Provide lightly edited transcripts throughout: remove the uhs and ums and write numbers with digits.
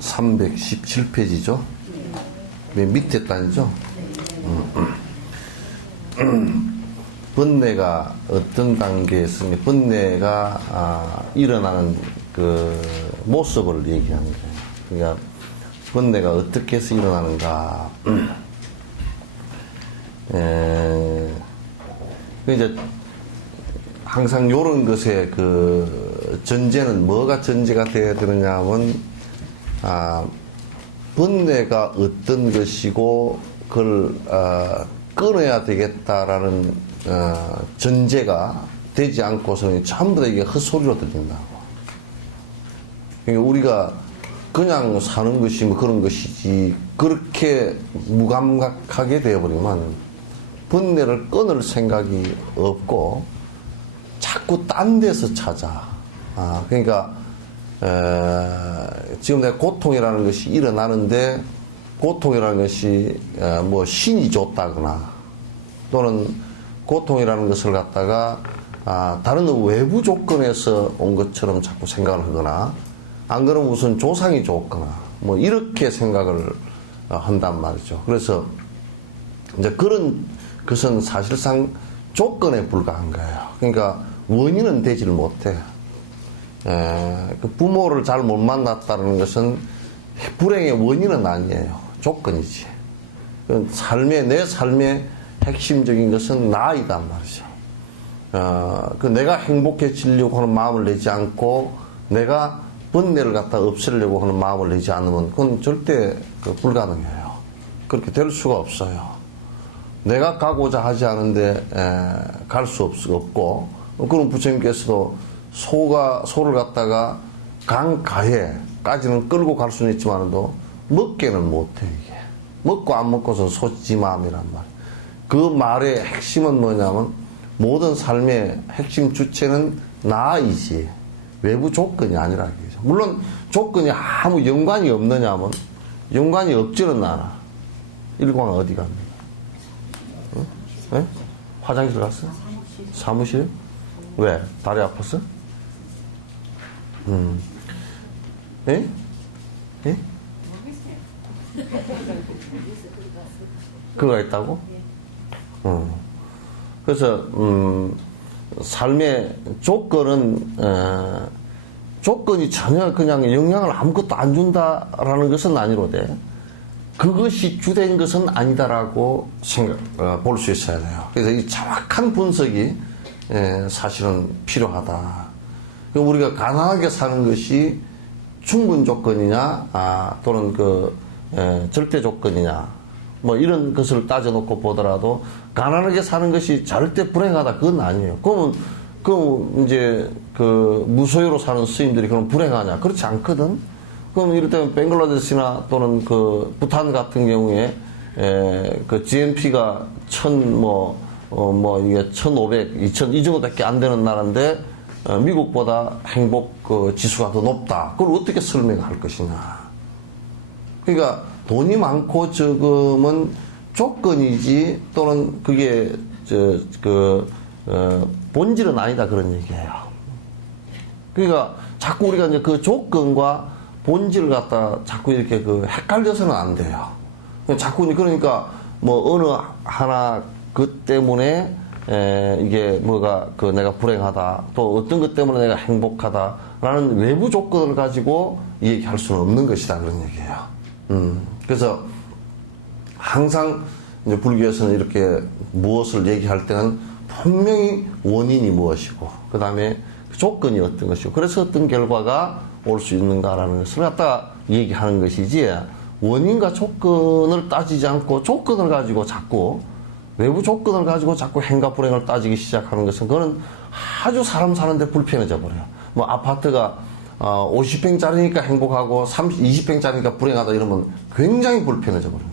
317페이지죠? 맨 밑에 단이죠? 번뇌가 어떤 단계에서 번뇌가 일어나는 그 모습을 얘기하는 거예요. 그러니까 번뇌가 어떻게 해서 일어나는가. 이제 항상 이런 것의 그 전제는 뭐가 전제가 되어야 되느냐 하면 번뇌가 어떤 것이고 그걸 끊어야 되겠다라는 전제가 되지 않고서는 전부 다 이게 헛소리로 들린다고. 그러니까 우리가 그냥 사는 것이 뭐 그런 것이지 그렇게 무감각하게 되어버리면 번뇌를 끊을 생각이 없고 자꾸 딴 데서 찾아. 그러니까 지금 내가 고통이라는 것이 일어나는데 고통이라는 것이 뭐 신이 줬다거나 또는 고통이라는 것을 갖다가 다른 외부 조건에서 온 것처럼 자꾸 생각을 하거나 안 그러면 무슨 조상이 줬거나 뭐 이렇게 생각을 한단 말이죠. 그래서 이제 그런 것은 사실상 조건에 불과한 거예요. 그러니까 원인은 되지를 못해. 그 부모를 잘 못 만났다는 것은 불행의 원인은 아니에요. 조건이지. 내 삶의 핵심적인 것은 나이단 말이죠. 내가 행복해지려고 하는 마음을 내지 않고 내가 번뇌를 갖다 없애려고 하는 마음을 내지 않으면 그건 절대 불가능해요. 그렇게 될 수가 없어요. 내가 가고자 하지 않은데 갈 수 없고 그런 부처님께서도 소를 갖다가 강가에까지는 끌고 갈 수는 있지만도 먹게는 못해. 이게 먹고 안 먹고서 소지마음이란 말. 그 말의 핵심은 뭐냐면 모든 삶의 핵심 주체는 나이지 외부 조건이 아니라 이거죠. 물론 조건이 아무 연관이 없느냐면 연관이 없지는 않아. 일광 어디 갑니까? 응? 네? 화장실 갔어? 사무실? 왜? 다리 아팠어? 예? 예? 그거가 있다고? 그래서 삶의 조건은 조건이 전혀 그냥 영향을 아무것도 안 준다라는 것은 아니로되 그것이 주된 것은 아니다라고 볼 수 있어야 돼요. 그래서 이 정확한 분석이 사실은 필요하다. 우리가 가난하게 사는 것이 충분 조건이냐, 또는 절대 조건이냐, 뭐 이런 것을 따져놓고 보더라도 가난하게 사는 것이 절대 불행하다 그건 아니에요. 그럼 이제 무소유로 사는 스님들이 그럼 불행하냐? 그렇지 않거든. 그럼 이럴 때는 벵글라데시나 또는 부탄 같은 경우에 GNP가 이게 1500, 2000 이 정도밖에 안 되는 나라인데 미국보다 행복 지수가 더 높다. 그걸 어떻게 설명할 것이냐? 그러니까 돈이 많고 적으면 조건이지 또는 그게 본질은 아니다 그런 얘기예요. 그러니까 자꾸 우리가 이제 그 조건과 본질을 갖다 자꾸 이렇게 헷갈려서는 안 돼요. 자꾸 그러니까 뭐 어느 하나 그 때문에 이게 뭐가 내가 불행하다 또 어떤 것 때문에 내가 행복하다라는 외부 조건을 가지고 얘기할 수는 없는 것이다 그런 얘기예요. 그래서 항상 이제 불교에서는 이렇게 무엇을 얘기할 때는 분명히 원인이 무엇이고 그 다음에 조건이 어떤 것이고 그래서 어떤 결과가 올 수 있는가라는 것을 갖다가 얘기하는 것이지 원인과 조건을 따지지 않고 조건을 가지고 자꾸 외부 조건을 가지고 자꾸 행과 불행을 따지기 시작하는 것은 그거는 아주 사람 사는데 불편해져 버려요. 뭐 아파트가 50평짜리니까 행복하고 20평짜리니까 불행하다 이러면 굉장히 불편해져 버려요.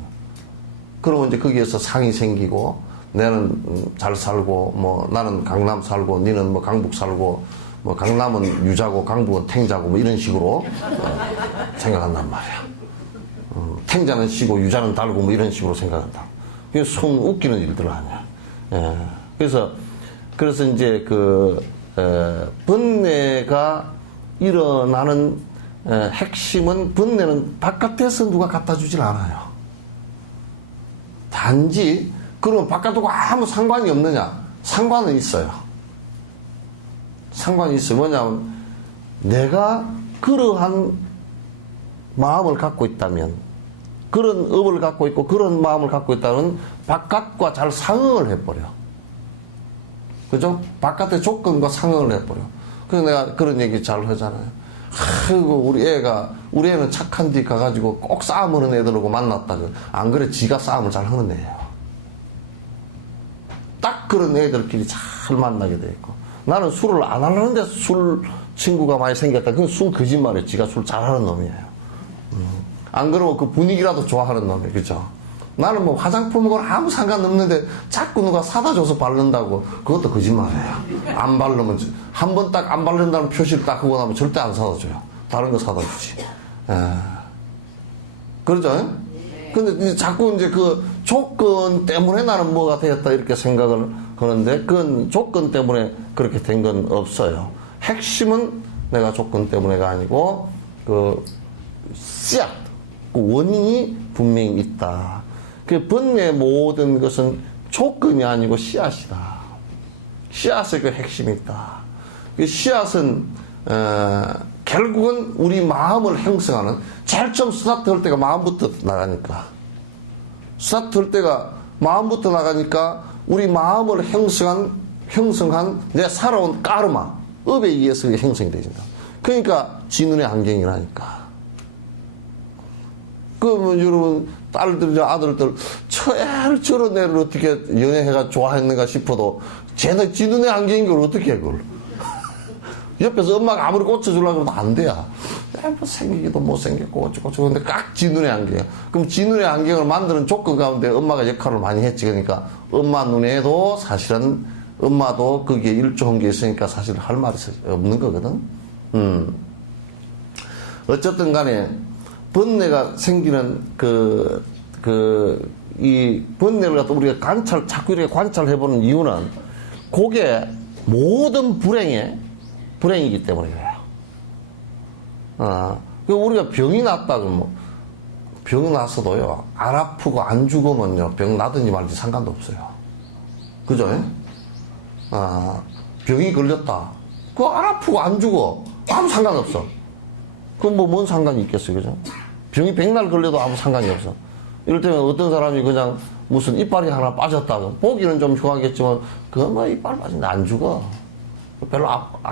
그러면 이제 거기에서 상이 생기고 나는 잘 살고 뭐 나는 강남 살고 너는 뭐 강북 살고 뭐 강남은 유자고 강북은 탱자고 뭐 이런 식으로 생각한단 말이야. 탱자는 쉬고 유자는 달고 뭐 이런 식으로 생각한다. 이게 숨 웃기는 일들 아니야. 예. 그래서 이제 번뇌가 일어나는 핵심은 번뇌는 바깥에서 누가 갖다 주질 않아요. 단지 그러면 바깥하고 아무 상관이 없느냐? 상관은 있어요. 상관이 있어요. 뭐냐면 내가 그러한 마음을 갖고 있다면, 그런 업을 갖고 있고 그런 마음을 갖고 있다면 바깥과 잘 상응을 해버려. 그죠? 바깥의 조건과 상응을 해버려. 그래서 내가 그런 얘기 잘 하잖아요. 아이고, 우리 애는 착한 데 가가지고 꼭 싸움하는 애들하고 만났다. 안 그래, 지가 싸움을 잘 하는 애예요. 딱 그런 애들끼리 잘 만나게 돼 있고. 나는 술을 안 하려는데 술 친구가 많이 생겼다. 그건 술 거짓말이에요. 지가 술 잘하는 놈이에요. 안 그러면 그 분위기라도 좋아하는 놈이에요. 그죠? 나는 뭐 화장품하고는 아무 상관없는데 자꾸 누가 사다 줘서 바른다고. 그것도 거짓말이에요. 안 바르면, 한 번 딱 안 바른다는 표시를 딱 하고 나면 절대 안 사다 줘요. 다른 거 사다 주지. 그러죠? 근데 자꾸 이제 그 조건 때문에 나는 뭐가 되었다 이렇게 생각을 하는데, 그건 조건 때문에 그렇게 된 건 없어요. 핵심은 내가 조건 때문에가 아니고, 씨앗, 그 원인이 분명히 있다. 그 번뇌의 모든 것은 조건이 아니고 씨앗이다. 씨앗의 그 핵심이 있다. 그 씨앗은 결국은 우리 마음을 형성하는, 제일 처음 스타트 할 때가 마음부터 나가니까. 스타트 할 때가 마음부터 나가니까 우리 마음을 형성한 내 살아온 까르마, 업에 의해서 형성이 되진다. 그러니까 지눈의 안경이라니까. 그러면 여러분, 딸들, 아들들, 저런 애를 어떻게 연애해가 좋아했는가 싶어도, 쟤는 지눈의 안경인 걸 어떻게 해, 그걸. 옆에서 엄마가 아무리 꽂혀주려고 해도 안 돼야. 뭐 생기기도 못생겼고, 어쩌고, 근데 깍 지눈의 안경. 그럼 지눈의 안경을 만드는 조건 가운데 엄마가 역할을 많이 했지. 그러니까, 엄마 눈에도 사실은, 엄마도 거기에 일조한 게 있으니까 사실 할 말이 없는 거거든. 어쨌든 간에, 번뇌가 생기는 이 번뇌를 갖다 우리가 자꾸 이렇게 관찰해보는 이유는 그게 모든 불행이기 때문에 그래요. 우리가 병이 났다 그러면, 병 났어도요, 안 아프고 안 죽으면요, 병 나든지 말든지 상관도 없어요. 그죠? 병이 걸렸다. 그거 안 아프고 안 죽어. 아무 상관없어. 그럼 뭔 상관이 있겠어요, 그죠? 병이 백날 걸려도 아무 상관이 없어. 이럴 때면 어떤 사람이 그냥 무슨 이빨이 하나 빠졌다. 보기는 좀 흉하겠지만, 그건 뭐 이빨 빠진데 안 죽어. 별로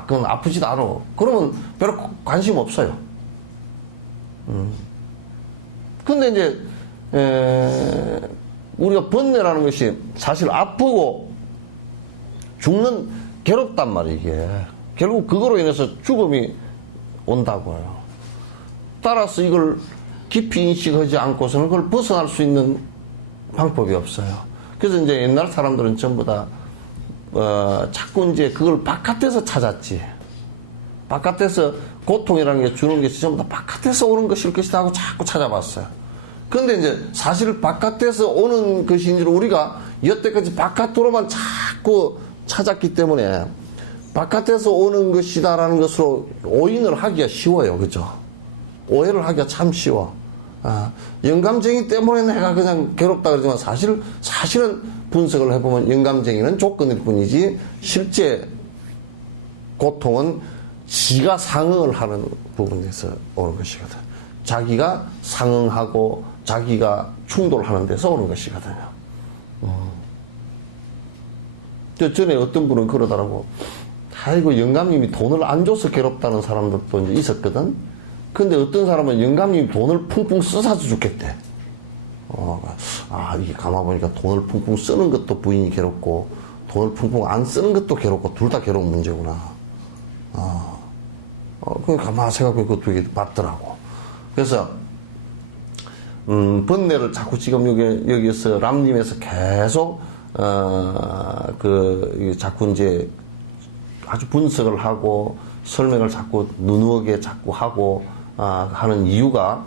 그건 아프지도 않아. 그러면 별로 관심 없어요. 근데 이제, 우리가 번뇌라는 것이 사실 아프고 죽는 괴롭단 말이에요, 이게. 결국 그거로 인해서 죽음이 온다고요. 따라서 이걸 깊이 인식하지 않고서는 그걸 벗어날 수 있는 방법이 없어요. 그래서 이제 옛날 사람들은 전부 다, 자꾸 이제 그걸 바깥에서 찾았지. 바깥에서 고통이라는 게 주는 것이 전부 다 바깥에서 오는 것일 것이다 하고 자꾸 찾아봤어요. 그런데 이제 사실 바깥에서 오는 것인 줄 우리가 여태까지 바깥으로만 자꾸 찾았기 때문에 바깥에서 오는 것이다라는 것으로 오인을 하기가 쉬워요. 그죠? 오해를 하기가 참 쉬워. 영감쟁이 때문에 내가 그냥 괴롭다 그러지만 사실은 분석을 해보면 영감쟁이는 조건일 뿐이지 실제 고통은 지가 상응을 하는 부분에서 오는 것이거든. 자기가 상응하고 자기가 충돌하는 데서 오는 것이거든요. 전에 어떤 분은 그러더라고. 아이고, 영감님이 돈을 안 줘서 괴롭다는 사람들도 이제 있었거든. 근데 어떤 사람은 영감님이 돈을 풍풍 써서 죽겠대. 이게 가만보니까 돈을 풍풍 쓰는 것도 부인이 괴롭고, 돈을 풍풍 안 쓰는 것도 괴롭고, 둘 다 괴로운 문제구나. 그냥 가만히 생각해 그것도 이게 맞더라고. 그래서, 번뇌를 자꾸 지금 여기에서 람님에서 계속, 자꾸 이제 아주 분석을 하고 설명을 자꾸 누누하게 자꾸 하고, 하는 이유가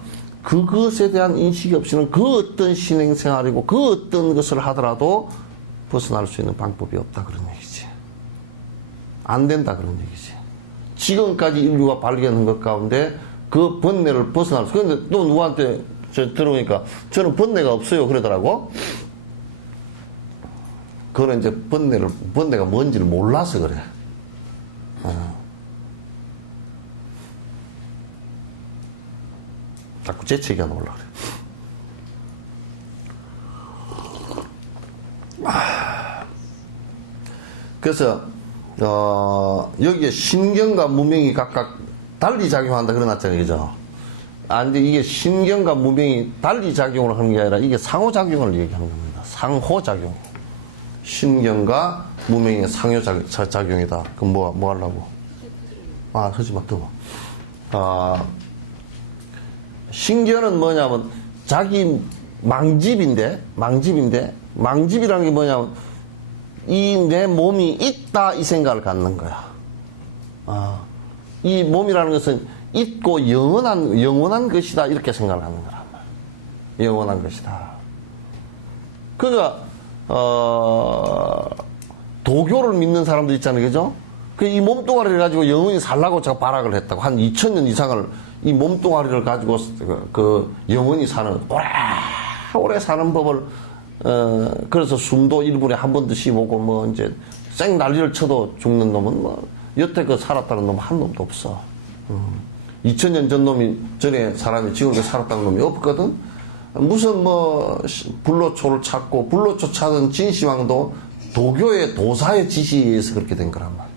그것에 대한 인식이 없이는 그 어떤 신행생활이고 그 어떤 것을 하더라도 벗어날 수 있는 방법이 없다 그런 얘기지. 안 된다 그런 얘기지. 지금까지 인류가 발견한 것 가운데 그 번뇌를 벗어날 수. 그런데 또 누구한테 들어보니까 저는 번뇌가 없어요 그러더라고. 그거는 이제 번뇌가 뭔지를 몰라서 그래. 자꾸 재채기가 나오려고 그래. 그래서 여기에 신경과 무명이 각각 달리 작용한다 그러놨잖아요, 그죠? 근데 이게 신경과 무명이 달리 작용을 하는 게 아니라 이게 상호작용을 얘기하는 겁니다. 상호작용. 신경과 무명의 상호작용이다. 그럼 뭐 하려고? 하지 마, 뜨거. 신경은 뭐냐면 자기 망집이라는 게 뭐냐면 이 내 몸이 있다 이 생각을 갖는 거야. 이 몸이라는 것은 있고 영원한 것이다 이렇게 생각을 하는 거란 말이야. 영원한 것이다. 그러니까 도교를 믿는 사람도 있잖아요, 그죠? 이 몸뚱아리를 가지고 영원히 살라고 제가 발악을 했다고. 한 2000년 이상을 이 몸뚱아리를 가지고 영원히 사는, 오래 사는 법을, 그래서 숨도 1분에 한 번 쉬보고, 이제, 쌩 난리를 쳐도 죽는 놈은 여태껏 살았다는 놈 한 놈도 없어. 2000년 전에 사람이 지금까지 살았다는 놈이 없거든? 무슨 불로초를 찾고, 불로초 찾은 진시황도 도교의 도사의 지시에 의해서 그렇게 된 거란 말이야.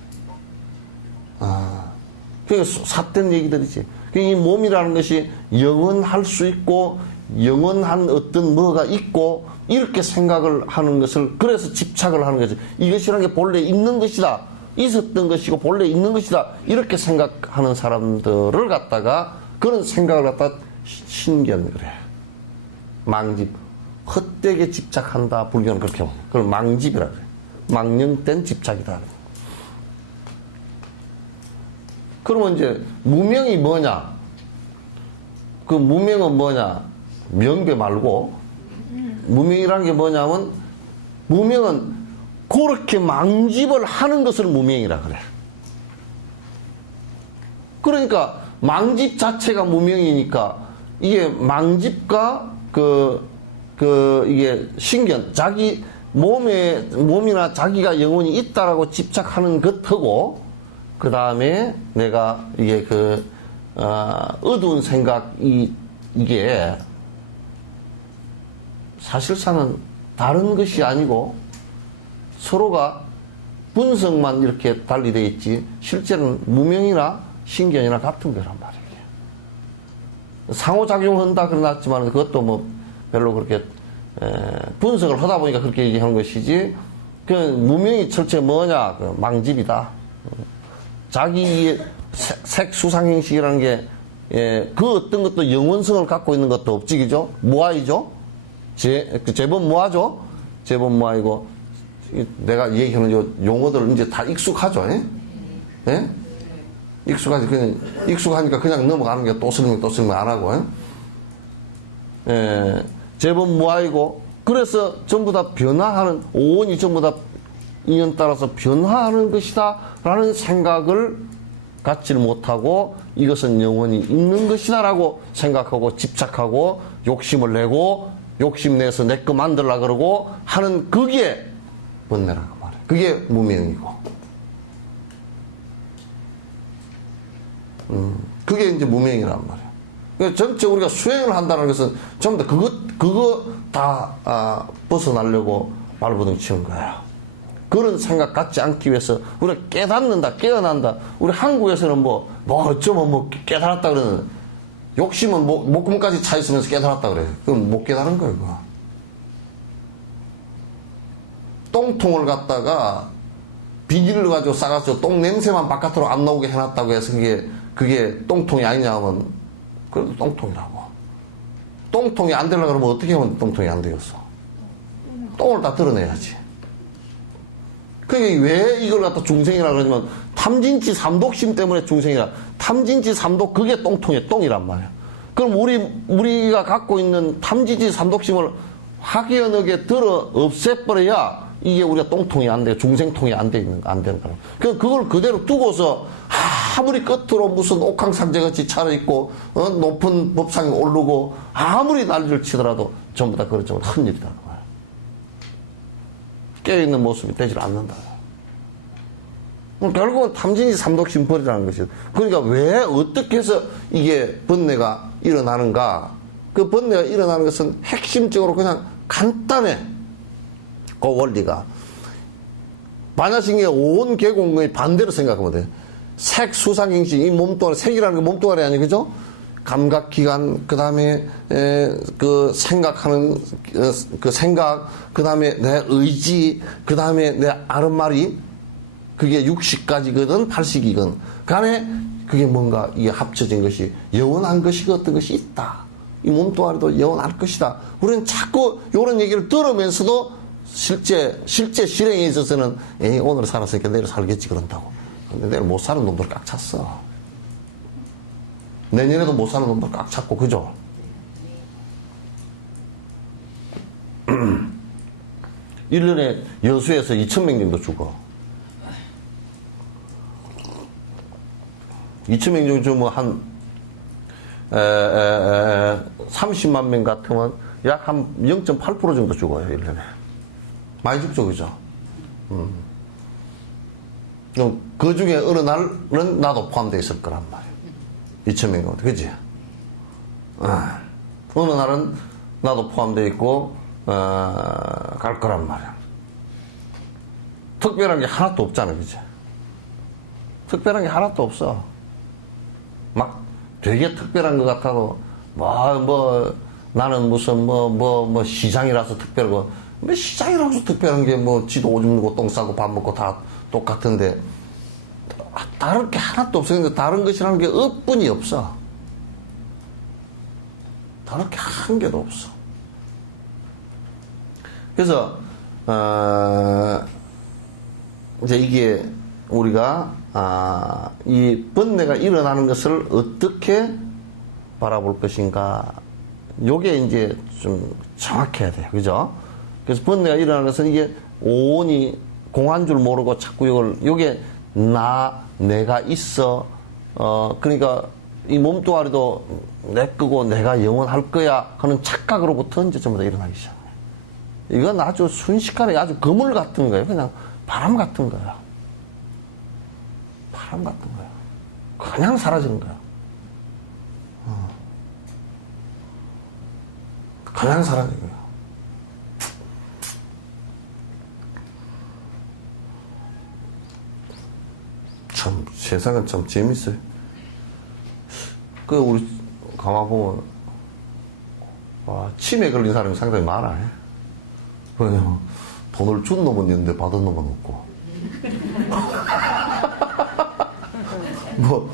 그게 삿된 얘기들이지. 이 몸이라는 것이 영원할 수 있고, 영원한 어떤 뭐가 있고, 이렇게 생각을 하는 것을, 그래서 집착을 하는 거지. 이것이라는 게 본래 있는 것이다. 있었던 것이고, 본래 있는 것이다. 이렇게 생각하는 사람들을 갖다가, 그런 생각을 갖다가 신견, 그래. 망집. 헛되게 집착한다. 불교는 그렇게 봅니다. 그걸 망집이라 그래. 망령된 집착이다. 그러면 이제 무명이 뭐냐? 그 무명은 뭐냐? 명배 말고 무명이라는 게 뭐냐면 무명은 그렇게 망집을 하는 것을 무명이라 그래. 그러니까 망집 자체가 무명이니까 이게 망집과 이게 신견, 자기 몸이나 자기가 영혼이 있다라고 집착하는 것하고 그 다음에 내가 이게 어두운 이게 사실상은 다른 것이 아니고 서로가 분석만 이렇게 달리 되어 있지 실제는 무명이나 신견이나 같은 거란 말이에요. 상호작용한다 그러놨지만 그것도 별로 그렇게 분석을 하다 보니까 그렇게 얘기하는 것이지 그 무명이 철저히 뭐냐? 망집이다. 자기의 색수상행식이라는 게, 그 어떤 것도 영원성을 갖고 있는 것도 없지, 그죠? 무아이죠? 제법 무아죠? 제법 무아이고, 내가 얘기하는 용어들 이제 다 익숙하죠, 예? 익숙하니까 그냥 넘어가는 게 또 쓰는 안 하고, 제법 무아이고, 그래서 전부 다 변화하는, 오온이 전부 다 인연 따라서 변화하는 것이다 라는 생각을 갖지를 못하고 이것은 영원히 있는 것이다 라고 생각하고 집착하고 욕심을 내고 욕심내서 내 거 만들라 그러고 하는 그게 번뇌라고 말해. 그게 무명이고 그게 이제 무명이란 말이야. 그러니까 전체 우리가 수행을 한다는 것은 전부 다 그거 다 벗어나려고 발버둥 치는 거야. 그런 생각 갖지 않기 위해서 우리가 깨닫는다, 깨어난다. 우리 한국에서는 어쩌면 깨달았다 그러는 욕심은 목금까지 차 있으면서 깨달았다 그래. 그럼 못 깨달은 거예요, 그거. 똥통을 갖다가 비닐을 가지고 싸가지고 똥 냄새만 바깥으로 안 나오게 해놨다고 해서 그게 똥통이 아니냐 하면 그래도 똥통이라고. 똥통이 안 되려고 그러면 어떻게 하면 똥통이 안 되겠어? 똥을 다 드러내야지. 그게 왜 이걸 갖다 중생이라 그러냐면 탐진치 삼독심 때문에 중생이라. 탐진치 삼독 그게 똥통의 똥이란 말이야. 그럼 우리가 갖고 있는 탐지지 삼독심을 학연하게 들어 없애버려야 이게 우리가 똥통이 안 돼, 중생통이 안 되는 거야. 그걸 그대로 두고서 아무리 끝으로 무슨 옥황상제같이 차려있고, 높은 법상에 오르고, 아무리 난리를 치더라도 전부 다 그렇지만 큰일이라는 거야. 깨어있는 모습이 되질 않는다. 결국은 탐진이 삼독심 버리라는 것이죠. 그러니까 왜 어떻게 해서 이게 번뇌가 일어나는가? 그 번뇌가 일어나는 것은 핵심적으로 그냥 간단해. 그 원리가. 반야신경의 온 계공의 반대로 생각하면 돼. 색, 수상행식, 이 몸뚱아리, 색이라는 게 몸뚱아리 아니에요, 그죠? 감각기관, 그 다음에, 그 생각하는, 그 생각, 그 다음에 내 의지, 그 다음에 내 아른말이, 그게 60가지거든, 80이건. 그 안에 그게 뭔가 이게 합쳐진 것이 영원한 것이 어떤 것이 있다. 이 몸뚱아리도 영원할 것이다. 우리는 자꾸 이런 얘기를 들으면서도 실제 실행에 있어서는 에이, 오늘 살았으니까 내일 살겠지 그런다고. 근데 내일 못 사는 놈들 꽉 찼어. 내년에도 못 사는 놈들 꽉 찼고, 그죠? 1년에 여수에서 2,000명 정도 죽어. 2,000명 정도 죽으면 한 30만 명 같으면 약 한 0.8% 정도 죽어요, 1년에. 많이 죽죠, 그죠? 그 중에 어느 날은 나도 포함되어 있을 거란 말이에요. 2,000명 정도, 그지? 어느 날은 나도 포함되어 있고, 갈 거란 말이야. 특별한 게 하나도 없잖아, 그지? 특별한 게 하나도 없어. 막 되게 특별한 것 같아도, 나는 무슨, 시장이라서 특별하고, 시장이라서 특별한 게 지도 오줌 누고 똥 싸고 밥 먹고 다 똑같은데, 다른 게 하나도 없어. 근데 다른 것이라는 게 없뿐이 없어. 다른 게 한 개도 없어. 그래서, 이제 이게 우리가, 이 번뇌가 일어나는 것을 어떻게 바라볼 것인가. 요게 이제 좀 정확해야 돼요. 그죠? 그래서 번뇌가 일어나는 것은 이게 온이 공한 줄 모르고 자꾸 요게 내가 있어. 그러니까 이 몸뚱아리도 내 거고 내가 영원할 거야 하는 착각으로부터 이제 전부 다 일어나기 시작해요. 이건 아주 순식간에 아주 그물 같은 거예요. 그냥 바람 같은 거야. 바람 같은 거야. 그냥 사라지는 거야. 그냥 사라지는 거야. 참, 세상은 참 재밌어요. 우리, 가만 보면, 치매 걸린 사람이 상당히 많아. 왜냐면, 돈을 준 놈은 있는데 받은 놈은 없고.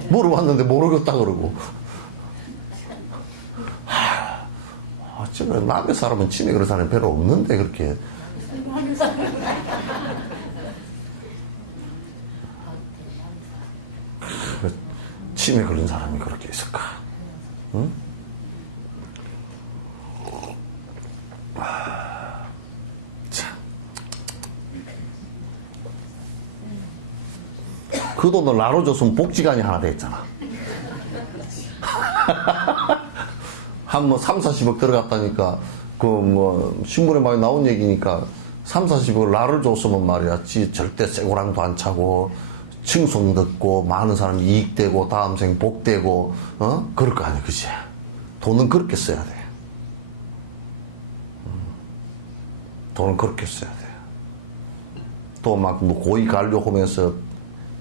물어봤는데 모르겠다 그러고. 지금 남의 사람은 치매 그런 사람이 별로 없는데, 그렇게. 치매 걸린 사람이 그렇게 있을까? 응? 참. 그 돈을 나로 줬으면 복지관이 하나 됐잖아. 한 3, 40억 들어갔다니까, 신문에 많이 나온 얘기니까, 3, 40억을 나를 줬으면 말이야. 절대 쇠고랑도 안 차고, 칭송 듣고, 많은 사람이 이익되고, 다음 생 복되고, 그럴 거 아니야, 그치? 돈은 그렇게 써야 돼. 돈은 그렇게 써야 돼. 또 고위 관료하면서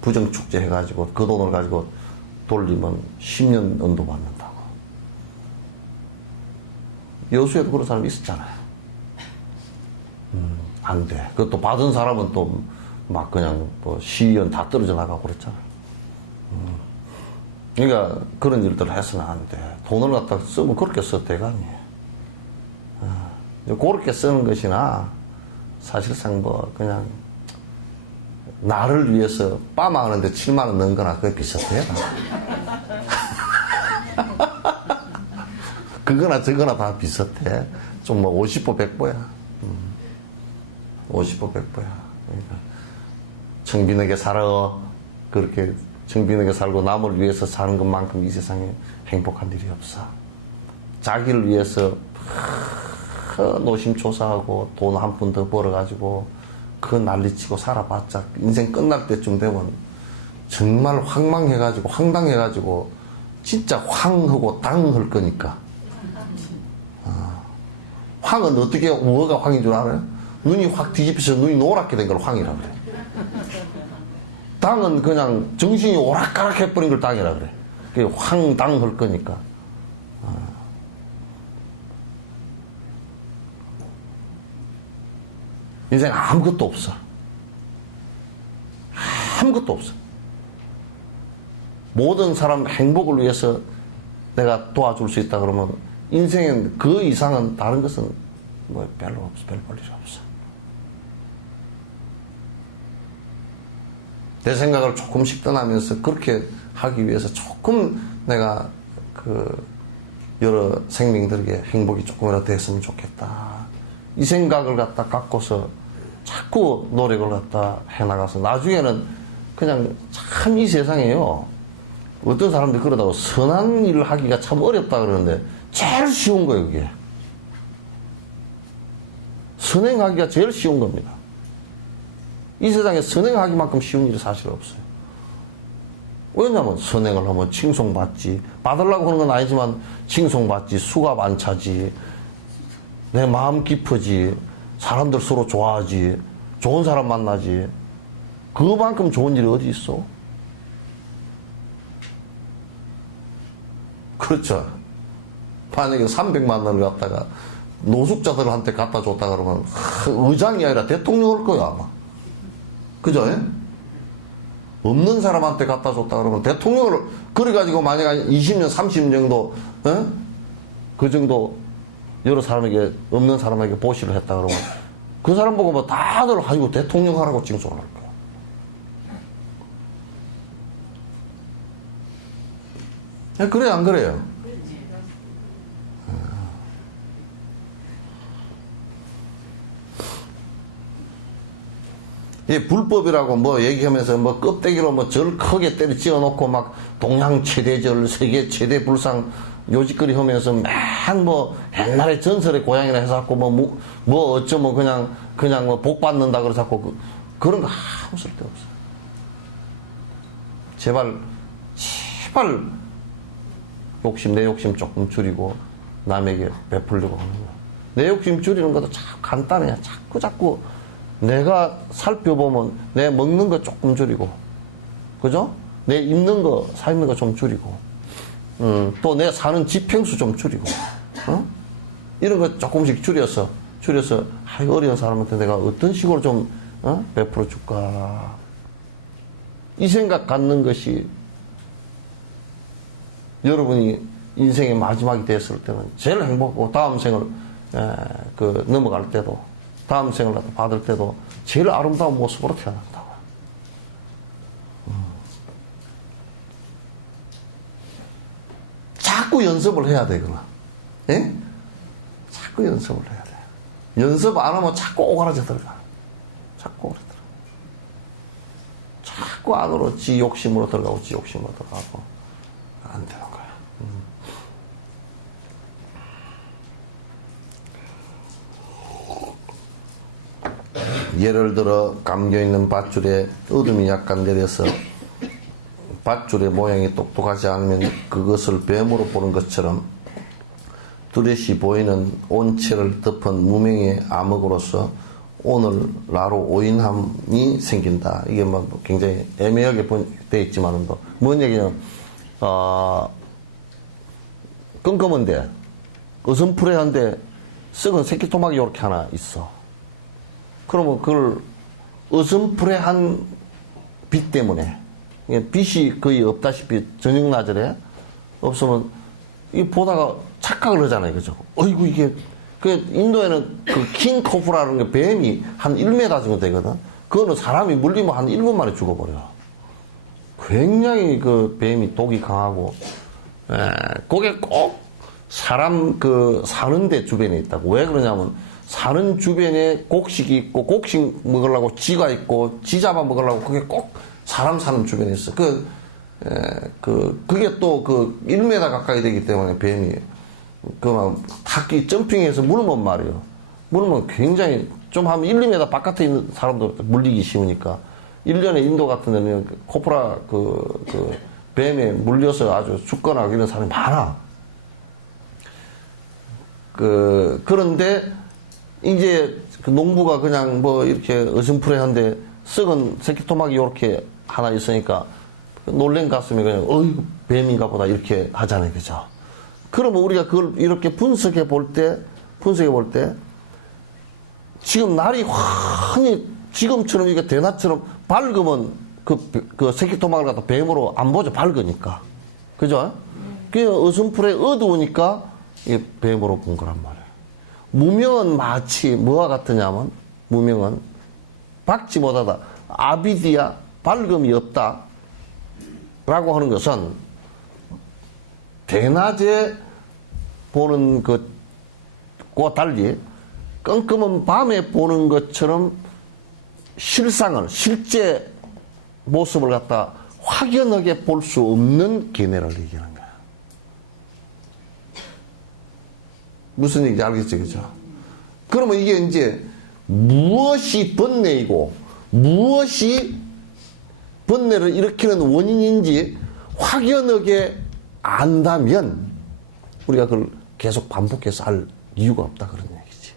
부정축제 해가지고, 그 돈을 가지고 돌리면 10년 은도 받는다고. 여수에도 그런 사람이 있었잖아요. 안 돼. 그것도 받은 사람은 또 그냥 시의원 다 떨어져 나가고 그랬잖아. 그러니까 그런 일들을 해서는 안 돼. 돈을 갖다 쓰면 그렇게 써도 대감이. 그렇게 쓰는 것이나 사실상 그냥 나를 위해서 빠마하는데 7만 원 넣은 거나 그게 비슷해요. 그거나 저거나 다 비슷해. 좀 뭐 50보 100보야. 50보 100보야. 그러니까 청빈하게 살아. 그렇게 청빈하게 살고 남을 위해서 사는 것만큼 이 세상에 행복한 일이 없어. 자기를 위해서 노심초사하고 돈 한 푼 더 벌어가지고 그 난리치고 살아봤자 인생 끝날 때쯤 되면 정말 황망해가지고 황당해가지고 진짜 황하고 당할 거니까. 황은 어떻게 뭐가 황인 줄 알아요? 눈이 확 뒤집혀서 눈이 노랗게 된 걸 황이라 그래. 당은 그냥 정신이 오락가락 해버린 걸 당이라 그래. 그게 황당할 거니까. 인생 아무것도 없어. 아무것도 없어. 모든 사람 행복을 위해서 내가 도와줄 수 있다 그러면 인생엔 그 이상은 다른 것은 뭐 별로 없어. 별 볼 일이 없어. 내 생각을 조금씩 떠나면서 그렇게 하기 위해서 조금 내가 그 여러 생명들에게 행복이 조금이라도 됐으면 좋겠다. 이 생각을 갖다 갖고서 자꾸 노력을 갖다 해나가서 나중에는 그냥 참 이 세상에요. 어떤 사람들이 그러다고 선한 일을 하기가 참 어렵다 그러는데 제일 쉬운 거예요, 그게. 선행하기가 제일 쉬운 겁니다. 이 세상에 선행하기만큼 쉬운 일이 사실 없어요. 왜냐면 선행을 하면 칭송받지. 받으려고 하는 건 아니지만 칭송받지. 수갑 안 차지. 내 마음 깊어지. 사람들 서로 좋아하지. 좋은 사람 만나지. 그만큼 좋은 일이 어디 있어? 그렇죠. 만약에 300만 원을 갖다가 노숙자들한테 갖다 줬다 그러면 의장이 아니라 대통령 올 거야 아마. 그죠? 없는 사람한테 갖다 줬다 그러면 대통령을 그래가지고 만약에 20년 30년 정도 그 정도 여러 사람에게 없는 사람에게 보시를 했다 그러면 그 사람 보고 뭐 다들 아이고 대통령 하라고 칭송을 할 거야. 그래요 안 그래요? 이 불법이라고 뭐 얘기하면서 뭐 껍데기로 뭐 절 크게 때려 찍어놓고 막 동양 최대절, 세계 최대 불상 요짓거리 하면서 맨 뭐 옛날에 전설의 고향이나 해서 자꾸 뭐 어쩌면 그냥 뭐 복 받는다 그래서 자꾸 그런 거 아무 쓸데없어. 제발 내 욕심 조금 줄이고 남에게 베풀려고 하는 거야. 내 욕심 줄이는 것도 참 간단해. 자꾸 내가 살펴보면 내 먹는 거 조금 줄이고, 그죠? 내 입는 거, 사 입는 거 좀 줄이고, 또 내 사는 지평수 좀 줄이고, 이런 거 조금씩 줄여서, 어려운 사람한테 내가 어떤 식으로 좀, 베풀어 줄까. 이 생각 갖는 것이 여러분이 인생의 마지막이 됐을 때는 제일 행복하고 다음 생을, 넘어갈 때도 다음 생을 받을 때도 제일 아름다운 모습으로 태어난다고. 자꾸 연습을 해야 되구나. 예? 자꾸 연습을 해야 돼. 연습 안 하면 자꾸 오그라져 들어가. 자꾸 안으로 지 욕심으로 들어가고 안 되는 거야. 예를 들어 감겨있는 밧줄에 어둠이 약간 내려서 밧줄의 모양이 똑똑하지 않으면 그것을 뱀으로 보는 것처럼 뚜렷이 보이는 온체를 덮은 무명의 암흑으로서 오늘 나로 오인함이 생긴다. 이게 뭐 굉장히 애매하게 되어 있지만은 뭔 얘기냐면 껌껌한데 어슴푸레한데 썩은 새끼토막이 이렇게 하나 있어. 그러면 그걸 어슴푸레한 빛 때문에 빛이 거의 없다시피 저녁 낮에 없으면 이 보다가 착각을 하잖아요, 그죠? 어이구 이게 그 인도에는 그 킹코브라는 게 뱀이 한 1m 정도 되거든. 그거는 사람이 물리면 한 1분 만에 죽어버려. 굉장히 그 뱀이 독이 강하고, 그게 꼭 사람 사는 데 주변에 있다고. 왜 그러냐면 사는 주변에 곡식이 있고 곡식 먹으려고 쥐가 있고 쥐 잡아 먹으려고 그게 꼭 사람 사는 주변에 있어. 그게 또 1m 가까이 되기 때문에 뱀이 탁 점핑해서 물으면 말이에요. 물으면 굉장히 좀 하면 1, 2m 바깥에 있는 사람도 물리기 쉬우니까 1년에 인도 같은 데는 코프라 뱀에 물려서 아주 죽거나 이런 사람이 많아. 그런데 이제 농부가 그냥 이렇게 어슴푸레한데 썩은 새끼토막이 이렇게 하나 있으니까 놀란 가슴에 그냥 어이 뱀인가 보다 이렇게 하잖아요. 그죠? 그러면 우리가 그걸 이렇게 분석해 볼 때 지금 날이 환히 지금처럼 이게 대낮처럼 밝으면 그 새끼토막을 갖다 뱀으로 안 보죠. 밝으니까. 그죠? 그 어슴푸레 어두우니까 이게 뱀으로 본 거란 말이에요. 무명은 마치 뭐와 같으냐면 무명은 밝지 못하다. 아비디아 밝음이 없다. 라고 하는 것은 대낮에 보는 것과 달리 깜깜한 밤에 보는 것처럼 실제 모습을 갖다 확연하게 볼 수 없는 견해를 얘기하는 거야. 무슨 얘기인지 알겠죠? 그죠? 그러면 이게 이제 무엇이 번뇌이고 무엇이 번뇌를 일으키는 원인인지 확연하게 안다면 우리가 그걸 계속 반복해서 할 이유가 없다 그런 얘기지.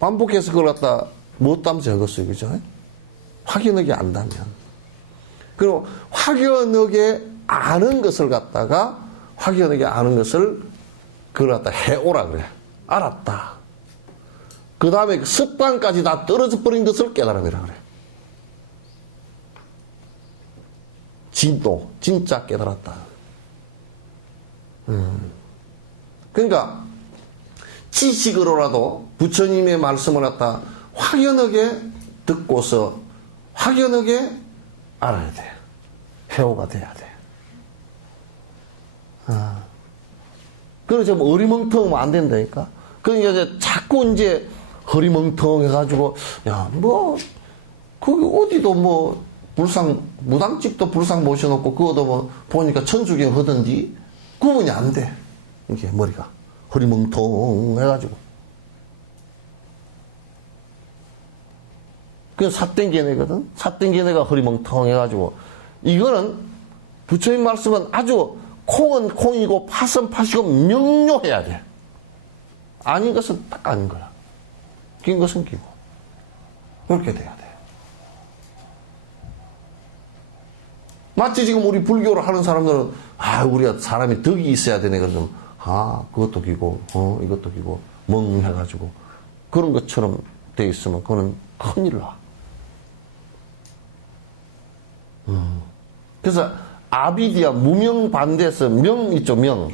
반복해서 그걸 갖다 못 담아 적었어요. 그죠? 확연하게 안다면. 그리고 확연하게 아는 것을 갖다가 확연하게 아는 것을 그걸 갖다 해오라 그래. 알았다. 그 다음에 그 습관까지 다 떨어져 버린 것을 깨달음이라 그래. 진짜 깨달았다. 그러니까 지식으로라도 부처님의 말씀을 갖다 확연하게 듣고서 확연하게 알아야 돼. 해오가 돼야 돼. 그래서 뭐 어리멍텅하면 안 된다니까. 그러니까 이제 자꾸 이제 허리멍텅해가지고 거기 어디도 무당집도 불상 모셔놓고 그것도 보니까 천주경 하던지 구분이 안 돼. 이게 머리가 허리멍텅해가지고. 그게 삿된 개네가 허리멍텅해가지고. 이거는 부처님 말씀은 아주 콩은 콩이고 팥은 팥이고 명료해야 돼. 아닌 것은 딱 아닌 거야. 긴 것은 기고. 그렇게 돼야 돼. 마치 지금 우리 불교를 하는 사람들은 우리가 사람이 덕이 있어야 되네. 그러면 그것도 기고 이것도 기고 멍해가지고 그런 것처럼 돼 있으면 그거는 큰일 나. 그래서 아비디아 무명 반대에서 명 있죠. 명.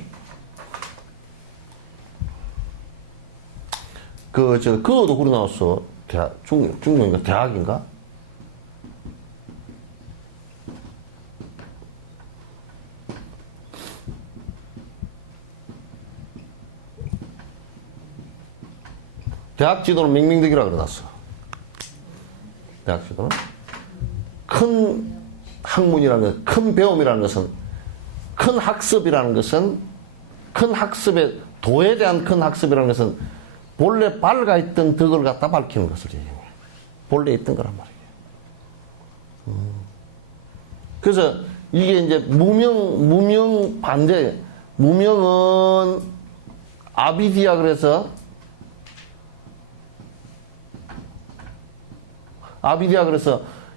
그거도 그러 나왔어. 중명인가? 대학인가? 대학 지도는 맹맹득이라 그러놨어. 대학 지도는. 큰 학문이라는 것, 큰 배움이라는 것은, 큰 학습이라는 것은, 큰 학습의, 도에 대한 큰 학습이라는 것은 본래 밝아있던 덕을 갖다 밝히는 것을 얘기해요. 본래 있던 거란 말이에요. 그래서 이게 이제 무명 반대, 무명은 아비디아 그래서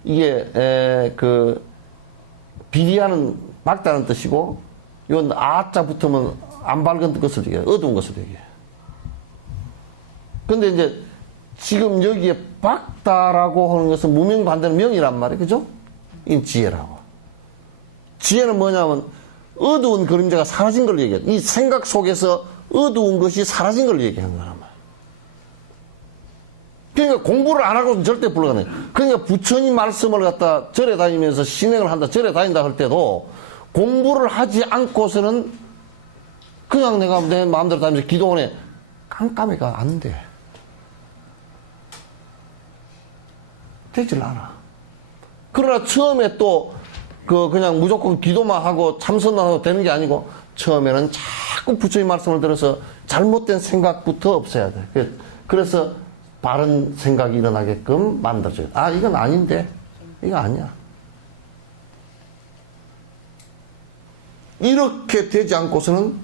이게 비디아는 밝다는 뜻이고 이건 아자 붙으면 안 밝은 것을 얘기해요. 어두운 것을 얘기해요. 근데 이제 지금 여기에 밝다라고 하는 것은 무명 반대는 명이란 말이에요. 그죠? 이 지혜라고. 지혜는 뭐냐면 어두운 그림자가 사라진 걸 얘기해요. 이 생각 속에서 어두운 것이 사라진 걸 얘기하는 거란 말이에요. 그러니까 공부를 안 하고는 절대 불가능해요. 그러니까 부처님 말씀을 갖다 절에 다니면서 신행을 한다, 절에 다닌다 할 때도 공부를 하지 않고서는 그냥 내가 내 마음대로 다니면서 기도원에 깜깜이가 안 돼. 되질 않아. 그러나 처음에 또 그냥 무조건 기도만 하고 참선만 하고 되는 게 아니고 처음에는 자꾸 부처님 말씀을 들어서 잘못된 생각부터 없애야 돼. 그래서 바른 생각이 일어나게끔 만들어줘요. 아, 이건 아닌데. 이거 아니야. 이렇게 되지 않고서는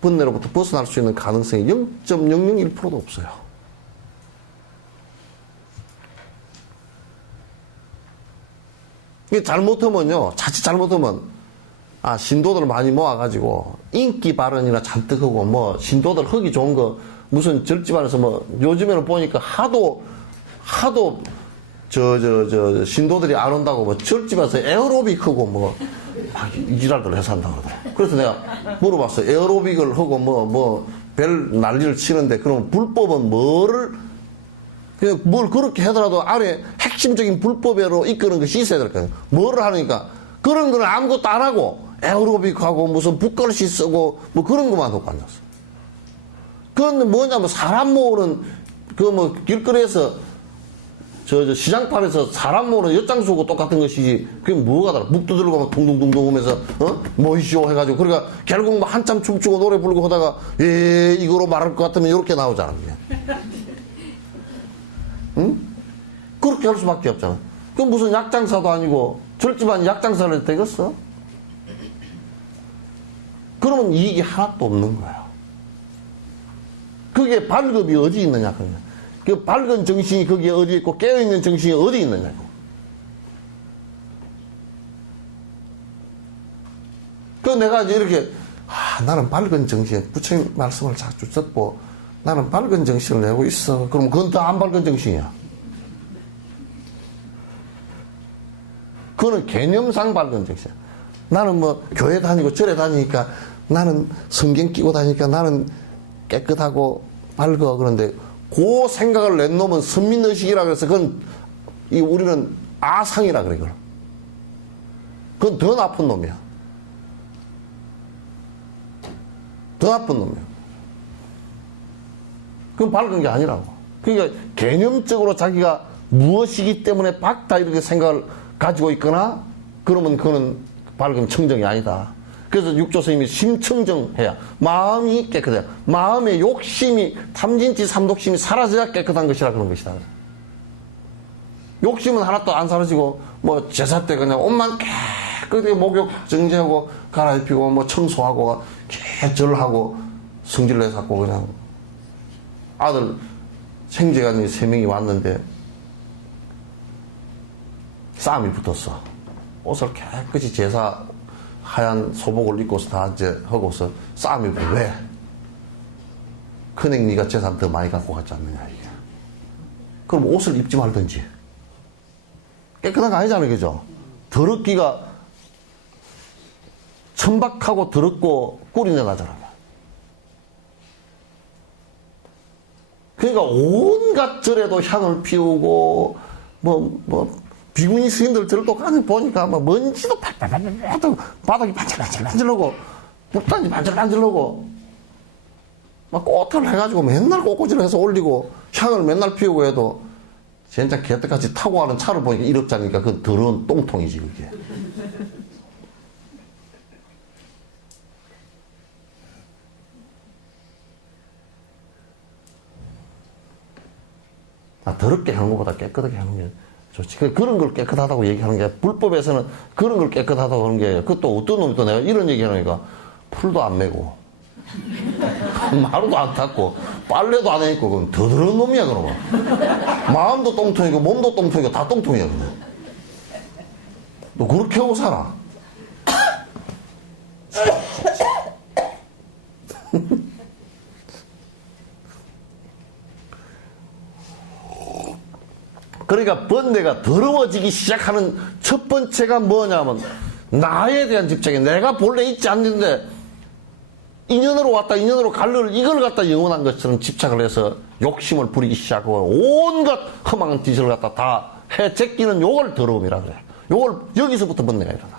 번뇌로부터 벗어날 수 있는 가능성이 0.001%도 없어요. 이게 잘못하면요, 자칫 잘못하면, 신도들 많이 모아가지고, 인기 발언이나 잔뜩 하고, 신도들 하기 좋은 거, 무슨 절집안에서 요즘에는 보니까 하도, 신도들이 안 온다고, 절집에서 에어로빅 하고, 이지랄들 해서 한다고 그러더라고. 그래서 내가 물어봤어. 에어로빅을 하고, 별 난리를 치는데, 그럼 불법은 그냥 뭘 그렇게 하더라도 안에 핵심적인 불법으로 이끄는 것이 있어야 될 거예요. 뭐를 하니까 그런 거는 아무것도 안 하고 에어로빅하고 무슨 붓글씨 쓰고 그런 것만 하고 앉았어. 그건 뭐냐면 사람 모으는 길거리에서 시장판에서 사람 모으는 엿장수고 똑같은 것이지 그게 뭐가 달라. 묵도 들고 막 둥둥둥둥 하면서 뭐이쇼 해가지고 그러니까 결국 한참 춤추고 노래 부르고 하다가 이거로 말할 것 같으면 이렇게 나오잖아. 응? 그렇게 할 수밖에 없잖아. 그럼 무슨 약장사도 아니고 절집안이 약장사를 해도 되겠어? 그러면 이익이 하나도 없는 거야. 그게 발급이 어디 있느냐. 그 밝은 정신이 거기에 어디 있고 깨어있는 정신이 어디 있느냐고. 그 내가 이제 이렇게 나는 밝은 정신, 부처님 말씀을 자주 듣고 나는 밝은 정신을 내고 있어. 그럼 그건 더 안 밝은 정신이야. 그거는 개념상 밝은 정신이야. 나는 교회 다니고 절에 다니니까 나는 성경 끼고 다니니까 나는 깨끗하고 밝어. 그런데 그 생각을 낸 놈은 선민의식이라 그래서 그건 우리는 아상이라 그래. 그건 더 나쁜 놈이야. 더 나쁜 놈이야. 그건 밝은 게 아니라고. 그러니까 개념적으로 자기가 무엇이기 때문에 밝다 이렇게 생각을 가지고 있거나 그러면 그거는 밝은 청정이 아니다. 그래서 육조 스님이 심청정해야 마음이 깨끗해야 마음의 욕심이 탐진치 삼독심이 사라져야 깨끗한 것이라 그런 것이다. 욕심은 하나도 안 사라지고 제사 때 그냥 옷만 깨끗하게 목욕 정제하고 갈아입히고 청소하고 개절하고 성질내서 갖고 그냥 아들 생제가 3명이 왔는데 싸움이 붙었어. 옷을 깨끗이 제사 하얀 소복을 입고서 다 이제 하고서 싸움이 붙어. 왜? 큰행 네가 재산 더 많이 갖고 갔지 않느냐 이게. 그럼 옷을 입지 말든지. 깨끗한 거 아니잖아요, 그죠? 더럽기가 천박하고 더럽고 꿀이 나잖아요. 그러니까 온갖 절에도 향을 피우고 비구니 스님들 절도 가서 보니까 먼지도 팔팔팔팔 바닥이 반질반질반질하고 붓단지 반질반질하고 꽃을 해가지고 맨날 꽃꽂이를 해서 올리고 향을 맨날 피우고 해도 진짜 개떡같이 타고 가는 차를 보니까 1억짜리니까 그 더러운 똥통이지 그게. 더럽게 하는 것보다 깨끗하게 하는 게 좋지. 그런 걸 깨끗하다고 얘기하는 게, 불법에서는 그런 걸 깨끗하다고 하는 게, 그것도 어떤 놈이 또 내가 이런 얘기 하니까, 풀도 안 메고, 마루도 안 닦고, 빨래도 안 해있고, 그건 더 더러운 놈이야, 그러면. 마음도 똥통이고, 몸도 똥통이고, 다 똥통이야, 그냥. 너 그렇게 하고 살아. 그러니까 번뇌가 더러워지기 시작하는 첫 번째가 뭐냐면 나에 대한 집착이 내가 본래 있지 않는데 인연으로 왔다 인연으로 갈를 이걸 갖다 영원한 것처럼 집착을 해서 욕심을 부리기 시작하고 온갖 험한 짓을 갖다 다 해제끼는 요걸 더러움이라 그래. 요걸 여기서부터 번뇌가 일어나.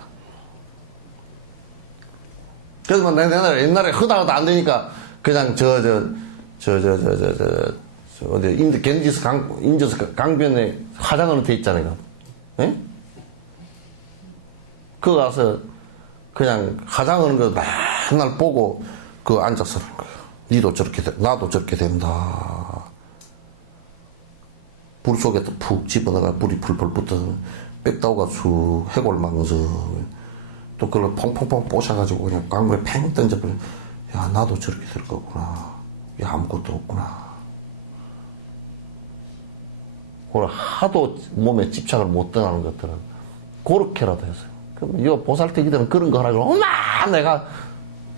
그래서 내가 옛날에 허다하다 안 되니까 그냥 어디 인저스 강변에 화장으로 돼 있잖아요. 예? 그거 가서 그냥 화장하는 거 맨날 보고 그 앉아서 하는 거예요. 니도 저렇게 돼, 나도 저렇게 된다. 불 속에 푹 집어넣어가 불이 풀풀 붙어서 빽다오가 쑥 해골 막면서 또 그걸 퐁퐁퐁 뽀셔가지고 그냥 강물에 팽 던져버려. 야, 나도 저렇게 될 거구나. 야, 아무것도 없구나. 그걸 하도 몸에 집착을 못 떠나는 것들은 그렇게라도 했어요. 그럼 이 보살태기들은 그런 거 하라고, 엄마! 내가,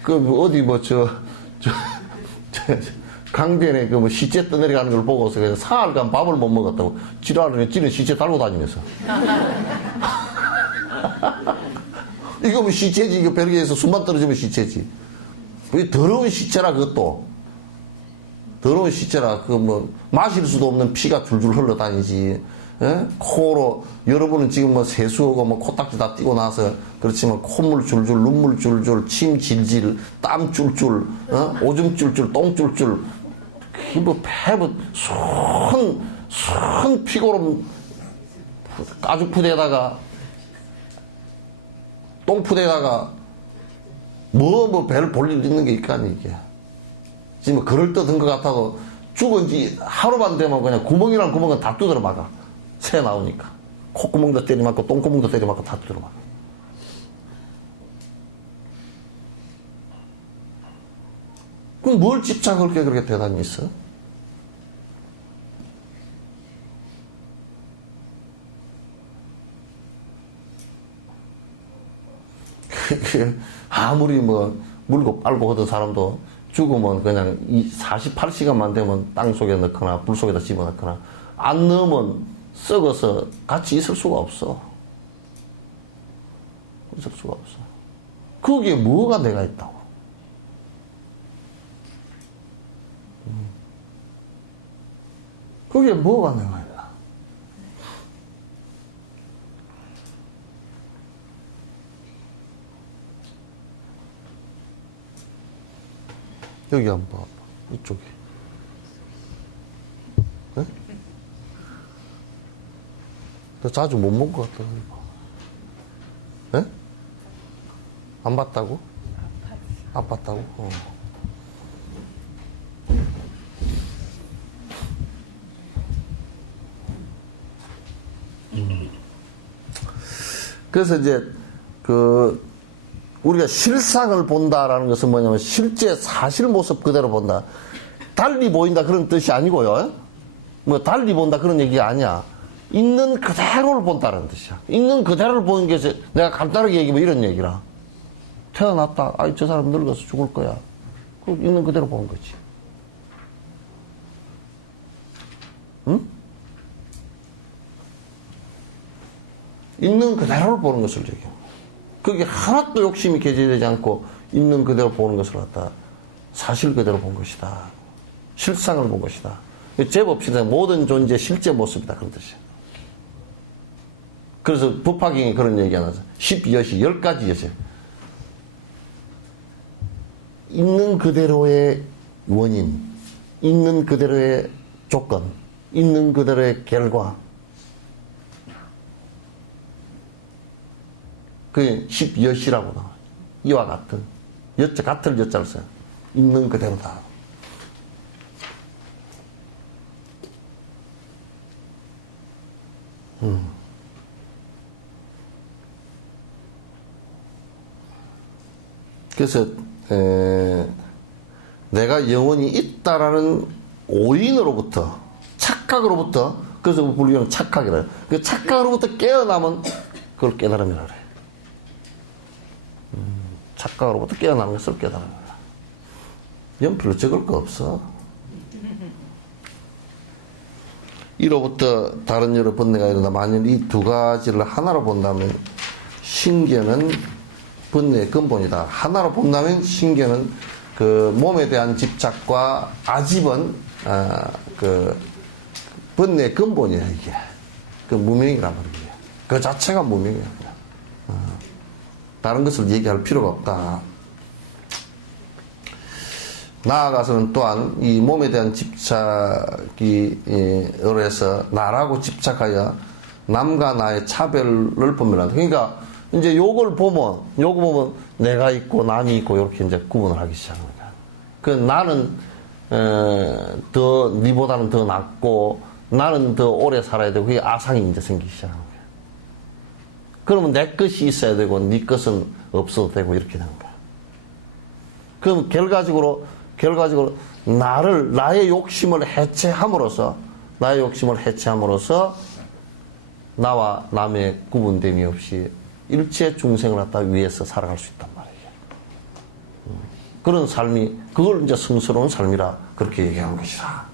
어디 강변에 시체 떠내려가는 걸 보고서 그냥 사흘간 밥을 못 먹었다고. 지랄을 찌는 시체 달고 다니면서. 이거 뭐 시체지. 이거 벨기에에서 숨만 떨어지면 시체지. 더러운 시체라, 그것도. 더러운 시체라, 마실 수도 없는 피가 줄줄 흘러다니지. 예? 코로, 여러분은 지금 세수하고 코딱지 다 띄고 나서, 그렇지만 콧물 줄줄, 눈물 줄줄, 침 질질, 땀 줄줄, 오줌 줄줄, 똥 줄줄, 폐, 순 피고름, 가죽푸대에다가, 똥푸대에다가, 별 볼 일 있는 게 있까니, 이게. 지금 그럴듯한 것 같아도 죽은 지 하루만 되면 그냥 구멍이란 구멍은 다 두드려 막아. 새 나오니까. 콧구멍도 때려맞고 똥구멍도 때려맞고 다 두드려 막아. 그럼 뭘 집착할 게 그렇게 대단히 있어? 아무리 물고 빨고 하던 사람도 죽으면 그냥 48시간만 되면 땅 속에 넣거나 불 속에다 집어넣거나 안 넣으면 썩어서 같이 있을 수가 없어. 있을 수가 없어. 거기에 뭐가 내가 있다고. 거기에 뭐가 내가 있나. 여기 한번 봐봐. 이쪽에. 네? 나 자주 못 본 것 같다. 네? 안 봤다고? 아팠다고? 그래서 이제 우리가 실상을 본다라는 것은 뭐냐면 실제 사실 모습 그대로 본다. 달리 보인다 그런 뜻이 아니고요. 달리 본다 그런 얘기가 아니야. 있는 그대로를 본다는 뜻이야. 있는 그대로를 보는 게 내가 간단하게 얘기하면 이런 얘기라. 태어났다. 아이, 저 사람 늙어서 죽을 거야. 있는 그대로 보는 거지. 응? 있는 그대로를 보는 것을 얘기해. 그게 하나도 욕심이 개재되지 않고 있는 그대로 보는 것을 갖다 사실 그대로 본 것이다. 실상을 본 것이다. 제법 실상, 모든 존재의 실제 모습이다. 그런 뜻이야. 그래서 법화경이 그런 얘기 하나 하죠. 10여시, 10가지 여시. 있는 그대로의 원인, 있는 그대로의 조건, 있는 그대로의 결과. 그게 10여시라고 나와요. 이와 같은. 같을 여자를 써요. 있는 그대로다. 그래서 내가 영원히 있다라는 오인으로부터, 착각으로부터, 그래서 불교는 착각이라 해요. 그 착각으로부터 깨어나면 그걸 깨달음이라 그래요. 착각으로부터 깨어나는 것을 깨달은 거야. 연필로 적을 거 없어. 이로부터 다른 여러 번뇌가 일어나 만일 이 두 가지를 하나로 본다면 신견은 번뇌의 근본이다. 하나로 본다면 신견은 그 몸에 대한 집착과 아집은 그 번뇌의 근본이야. 이게 그 무명이란 말이야. 그 자체가 무명이야. 다른 것을 얘기할 필요가 없다. 나아가서는 또한 이 몸에 대한 집착이 으로 해서 나라고 집착하여 남과 나의 차별을 분별한다. 그러니까 이제 요거 보면 내가 있고 남이 있고 이렇게 이제 구분을 하기 시작합니다. 그 나는 더 니보다는 더 낫고 나는 더 오래 살아야 되고 그게 아상이 이제 생기기 시작합니다. 그러면 내 것이 있어야 되고 네 것은 없어도 되고 이렇게 되는 거야. 그럼 결과적으로 나의 욕심을 해체함으로써 나와 남의 구분됨이 없이 일체 중생을 갖다 위해서 살아갈 수 있단 말이에요. 그런 삶이, 그걸 이제 성스러운 삶이라 그렇게 얘기한 것이라.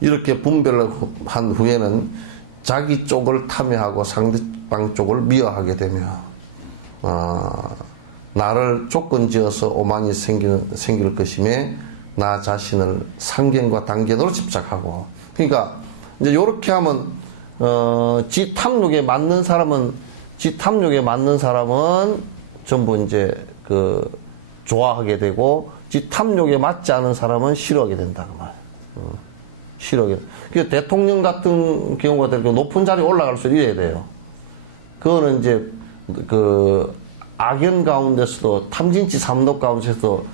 이렇게 분별을 한 후에는 자기 쪽을 탐해하고 상대방 쪽을 미워하게 되며 나를 조건지어서 오만이 생길 것임에 나 자신을 상견과 단견으로 집착하고. 그러니까 이제 요렇게 하면 지 탐욕에 맞는 사람은 전부 이제 좋아하게 되고 지 탐욕에 맞지 않은 사람은 싫어하게 된다 그 말. 싫어하게. 그 대통령 같은 경우가 되고 높은 자리에 올라갈수록 이래야 돼요. 그거는 이제 악연 가운데서도 탐진치 삼독 가운데서도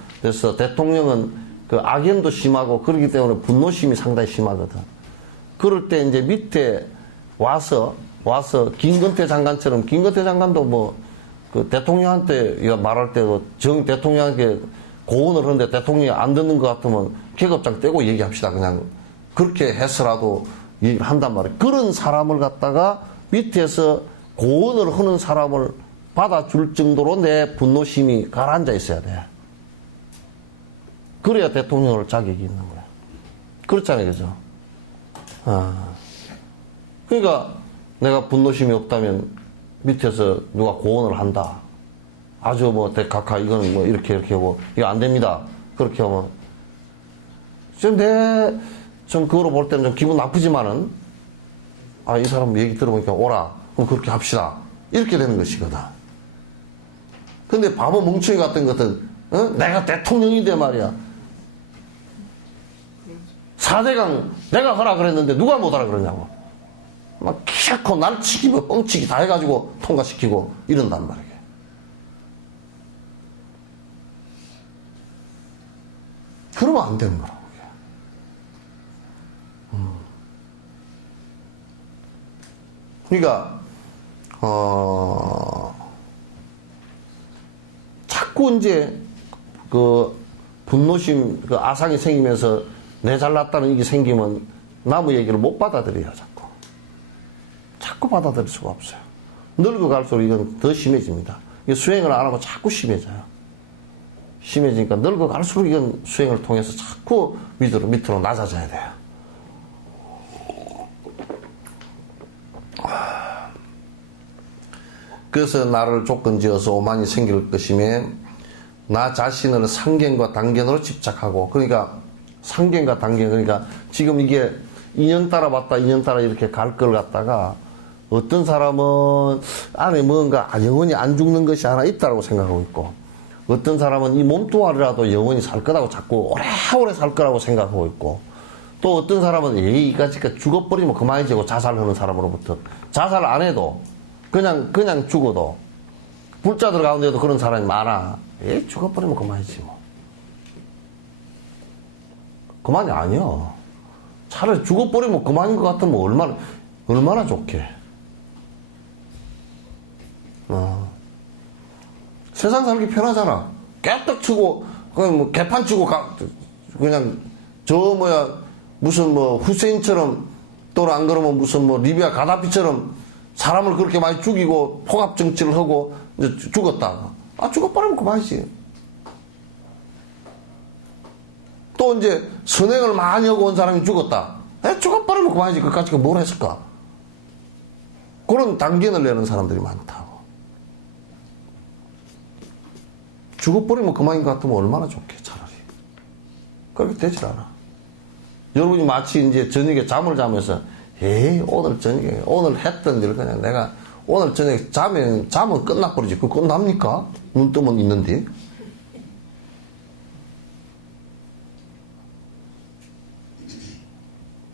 대통령은 악연도 심하고 그렇기 때문에 분노심이 상당히 심하거든. 그럴 때 이제 밑에 와서 김건태 장관처럼, 김건태 장관도 대통령한테 말할 때도 대통령에게 고언을 하는데 대통령이 안 듣는 것 같으면 계급장 떼고 얘기합시다. 그냥 그렇게 해서라도 얘기를 한단 말이에요. 그런 사람을 갖다가 밑에서 고언을 하는 사람을 받아줄 정도로 내 분노심이 가라앉아 있어야 돼. 그래야 대통령을 자격이 있는 거야. 그렇잖아요, 그죠? 그러니까 내가 분노심이 없다면 밑에서 누가 고언을 한다. 아주 대각하, 이거는 이렇게 하고, 이거 안 됩니다. 그렇게 하면. 좀 그거로 볼 때는 좀 기분 나쁘지만은, 이 사람 얘기 들어보니까 오라. 그럼 그렇게 합시다. 이렇게 되는 것이거든. 근데 바보 멍청이 같은 것은, 내가 대통령인데 말이야. 4대강 내가 하라 그랬는데 누가 못 하라 그러냐고. 막 키놓고 날치기, 뻥치기 다 해가지고 통과시키고 이런단 말이에요. 그러면 안 되는 거라고. 그러니까 자꾸 이제 분노심, 아상이 생기면서 내 잘났다는 이게 생기면 남의 얘기를 못 받아들여요. 자꾸 받아들일 수가 없어요. 늙어갈수록 이건 더 심해집니다. 이게 수행을 안 하고 자꾸 심해져요. 심해지니까 늙어갈수록 이건 수행을 통해서 자꾸 밑으로 낮아져야 돼요. 그래서 나를 조건지어서 오만이 생길 것이며 나 자신을 상견과 단견으로 집착하고. 그러니까 상견과 단견, 그러니까 지금 이게 인연 따라 봤다 인연 따라 이렇게 갈 걸 갖다가 어떤 사람은 안에 뭔가 영원히 안 죽는 것이 하나 있다고 생각하고 있고, 어떤 사람은 이 몸뚱아리라도 영원히 살 거라고 자꾸 오래오래 살 거라고 생각하고 있고, 또 어떤 사람은 이까짓 죽어버리면 그만이지고 자살하는 사람으로부터 자살 안 해도 그냥 죽어도 불자들 가운데도 그런 사람이 많아. 죽어버리면 그만이지 뭐. 그만이 아니야. 차라리 죽어버리면 그만인 것 같으면 얼마나 좋게. 세상 살기 편하잖아. 깨떡 치고 그냥 개판 치고 그냥 무슨 후세인처럼, 또 안 그러면 무슨 리비아 가다피처럼 사람을 그렇게 많이 죽이고 폭압 정치를 하고 이제 죽었다. 죽어버리면 그만이지. 또 이제 선행을 많이 하고 온 사람이 죽었다. 죽어버리면 그만이지. 그까짓 뭘 했을까? 그런 단견을 내는 사람들이 많다고. 죽어버리면 그만인 것 같으면 얼마나 좋게, 차라리. 그렇게 되질 않아. 여러분이 마치 이제 저녁에 잠을 자면서 오늘 저녁에 오늘 했던 일 그냥 내가 오늘 저녁에 자면 끝나버리지. 그거 끝납니까? 눈 뜨면 있는데.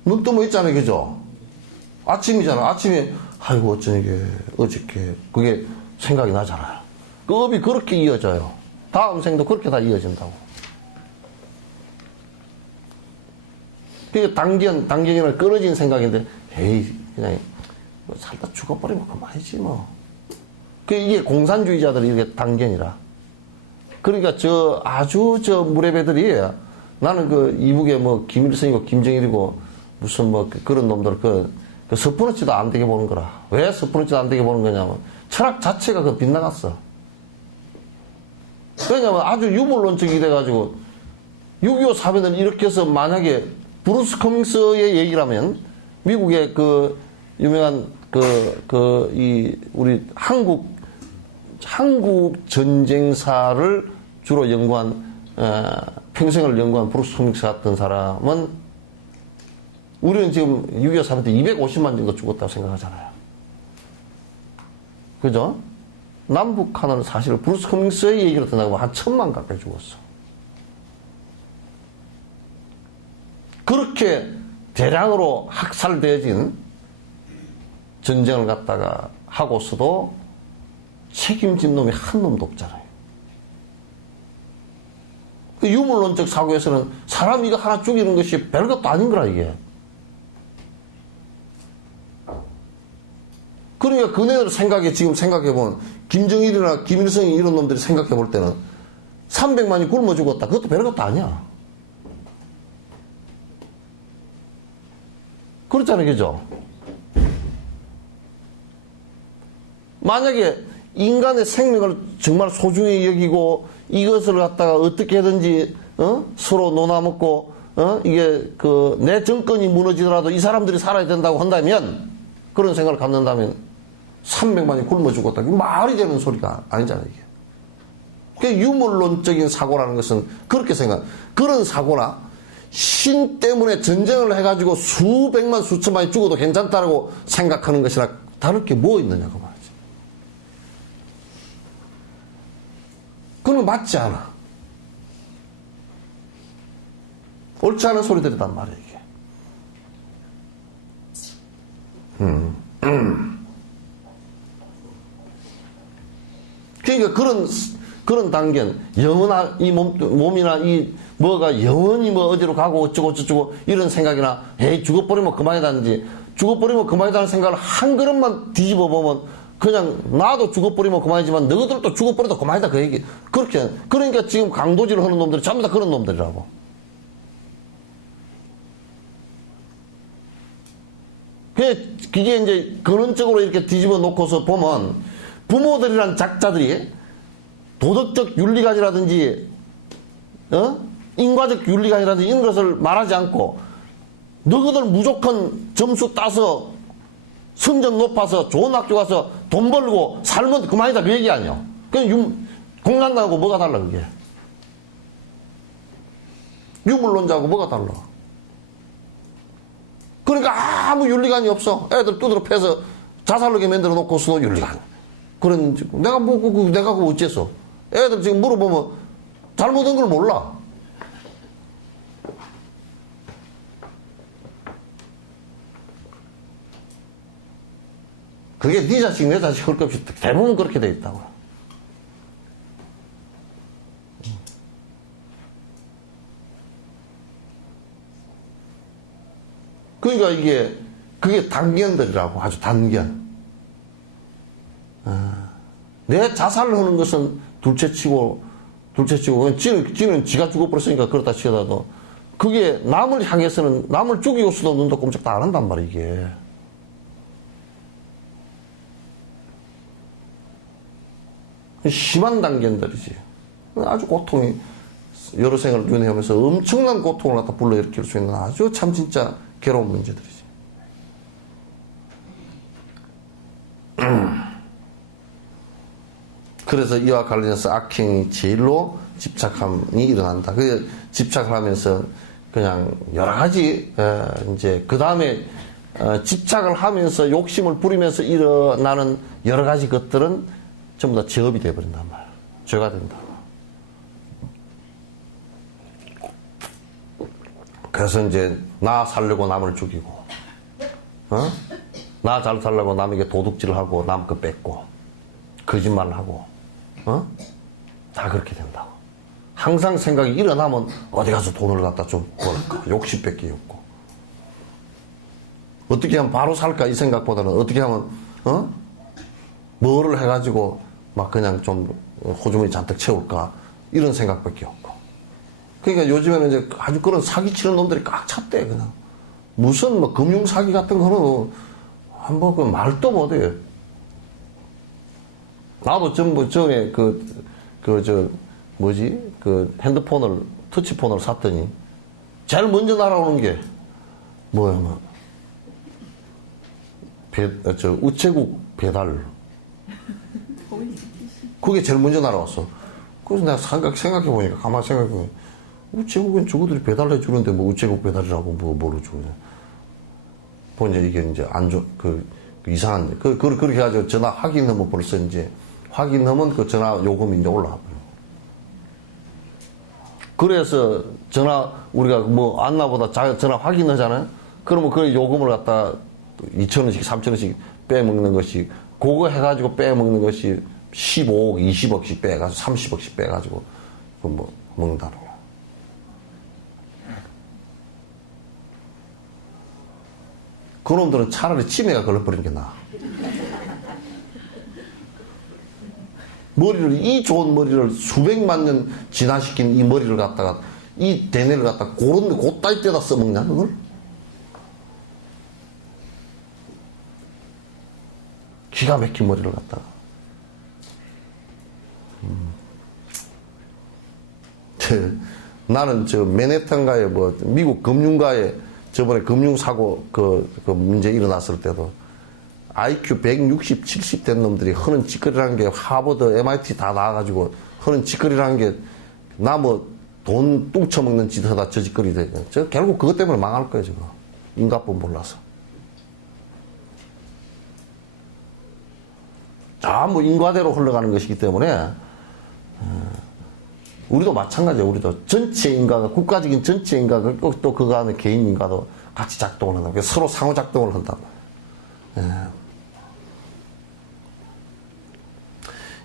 눈 뜨면 있잖아요. 그죠? 아침이잖아. 아침에, 아이고, 저녁에, 어저께, 그게 생각이 나잖아요. 그 업이 그렇게 이어져요. 다음 생도 그렇게 다 이어진다고. 그게 당견이나 끊어진 생각인데, 에이, 그냥, 살다 죽어버리면 그만이지, 뭐. 이게 공산주의자들이 이게 당견이라. 그러니까 아주 물의 배들이, 나는 이북에 김일성이고 김정일이고, 무슨 그런 놈들, 스포너치도 안 되게 보는 거라. 왜 스포너치도 안 되게 보는 거냐면, 철학 자체가 빗나갔어. 왜냐면 아주 유물론적이 돼가지고, 6.25 사변을 일으켜서 만약에, 브루스 커밍스의 얘기라면, 미국의 유명한 우리 한국 전쟁사를 주로 연구한, 평생을 연구한 브루스 커밍스 같은 사람은, 우리는 지금 6.25 사변 때 250만 정도 죽었다고 생각하잖아요. 그죠? 남북한은 사실 브루스 커밍스의 얘기를 듣는다고 한 1000만 가까이 죽었어. 그렇게 대량으로 학살되어진 전쟁을 갖다가 하고서도 책임진 놈이 한 놈도 없잖아요. 유물론적 사고에서는 사람 이거 하나 죽이는 것이 별것도 아닌 거라, 이게. 그러니까 그네들 지금 생각해보면, 김정일이나 김일성이 이런 놈들이 생각해볼 때는 300만이 굶어 죽었다. 그것도 별것도 아니야. 그렇잖아요, 그죠? 만약에 인간의 생명을 정말 소중히 여기고 이것을 갖다가 어떻게든지 서로 논아먹고 이게 내 정권이 무너지더라도 이 사람들이 살아야 된다고 한다면, 그런 생각을 갖는다면 300만이 굶어 죽었다. 이게 말이 되는 소리가 아니잖아요, 이게. 그 유물론적인 사고라는 것은 그렇게 그런 사고나 신 때문에 전쟁을 해가지고 수백만 수천만이 죽어도 괜찮다라고 생각하는 것이나 다를 게 뭐 있느냐고 말이지. 그건 맞지 않아. 옳지 않은 소리들이단 말이야, 이게. 그러니까 그런 단견, 이 몸이나 이 뭐가 영원히 어디로 가고 어쩌고 저쩌고 이런 생각이나, 에이, 죽어버리면 그만이다든지, 죽어버리면 그만이다는 생각을 한 그릇만 뒤집어 보면, 그냥 나도 죽어버리면 그만이지만 너희들도 죽어버려도 그만이다, 그 얘기. 그러니까 지금 강도질을 하는 놈들이 전부 다 그런 놈들이라고. 그게 이제 근원적으로 이렇게 뒤집어 놓고서 보면, 부모들이란 작자들이 도덕적 윤리관이라든지, 인과적 윤리관이라든지 이런 것을 말하지 않고, 너희들 무조건 점수 따서 성적 높아서 좋은 학교 가서 돈 벌고 살면 그만이다, 그 얘기 아니야. 그냥 공산당하고 뭐가 달라, 그게. 유물론자하고 뭐가 달라. 그러니까 아무 윤리관이 없어. 애들 두드러 패서 자살하게 만들어 놓고서도 윤리관. 내가 그거 어째서. 애들 지금 물어보면 잘못한 걸 몰라. 그게 네 자식, 내 자식 할 것 없이 대부분 그렇게 돼 있다고. 그러니까 그게 단견들이라고, 아주 단견. 내 자살을 하는 것은 둘째치고, 지는 지가 죽어버렸으니까 그렇다 치더라도, 그게 남을 향해서는, 남을 죽이고서도 눈도 꼼짝도 안 한단 말이야, 이게. 심한 단견들이지. 아주 고통이, 여러 생을 윤회하면서 엄청난 고통을 갖다 불러일으킬 수 있는 아주 참 진짜 괴로운 문제들이지. 그래서 이와 관련해서 악행이 제일로 집착함이 일어난다. 그 집착을 하면서 그냥 여러 가지, 이제, 그 다음에 집착을 하면서 욕심을 부리면서 일어나는 여러 가지 것들은 전부 다 죄업이 되어버린단 말이에요. 죄가 된다. 그래서 이제 나 살려고 남을 죽이고, 나 잘 살려고 남에게 도둑질을 하고 남 거 뺏고 거짓말을 하고, 다 그렇게 된다고. 항상 생각이 일어나면 어디 가서 돈을 갖다 좀 벌까, 욕심밖에 없고, 어떻게 하면 바로 살까 이 생각보다는 어떻게 하면 뭐를 해가지고 막 그냥 좀 호주머니 잔뜩 채울까 이런 생각밖에 없고. 그러니까 요즘에는 이제 아주 그런 사기치는 놈들이 꽉 찼대. 그냥 무슨 뭐 금융 사기 같은 거는 한번 그 말도 못해요. 나도 전부 전에 핸드폰을 터치폰을 샀더니 제일 먼저 날아오는 게 뭐야, 뭐 우체국 배달. 그게 제일 먼저 날아왔어. 그래서 내가 생각해보니까, 가만히 생각해보니까, 우체국은 저거들이 배달해 주는데, 뭐, 우체국 배달이라고 뭐로 주냐. 보니까 이게 이제 이상한, 그렇게 해가지고 전화 확인하면 벌써 이제, 확인하면 그 전화 요금이 이제 올라와 버려. 그래서 우리가 뭐, 안나보다 전화 확인하잖아요? 그러면 그 요금을 갖다 2,000원씩, 3,000원씩 빼먹는 것이, 그거 해가지고 빼먹는 것이 15억, 20억씩 빼가지고, 30억씩 빼가지고, 먹는다는 거야. 그놈들은 차라리 치매가 걸려버리는 게 나아. 이 좋은 머리를 수백만 년 진화시킨 이 머리를 갖다가, 이 대뇌를 갖다가 그따위 때다 써먹냐, 그걸? 기가 막힌 머리를 갖다가. 나는 맨해튼가에 미국 금융가에 저번에 금융사고 문제 일어났을 때도 IQ 160, 70 된 놈들이 하는 짓거리라는 게 하버드, MIT 다 나와가지고 하는 짓거리라는 게 나 돈 뚱쳐먹는 짓 하다 저 짓거리 돼. 결국 그것 때문에 망할 거예요, 지금. 인과법 몰라서. 전부 인과대로 흘러가는 것이기 때문에, 우리도 마찬가지예요. 우리도 전체 인과가, 국가적인 전체 인과가 또 그거 안에 개인 인과도 같이 작동을 한다. 서로 상호 작동을 한다.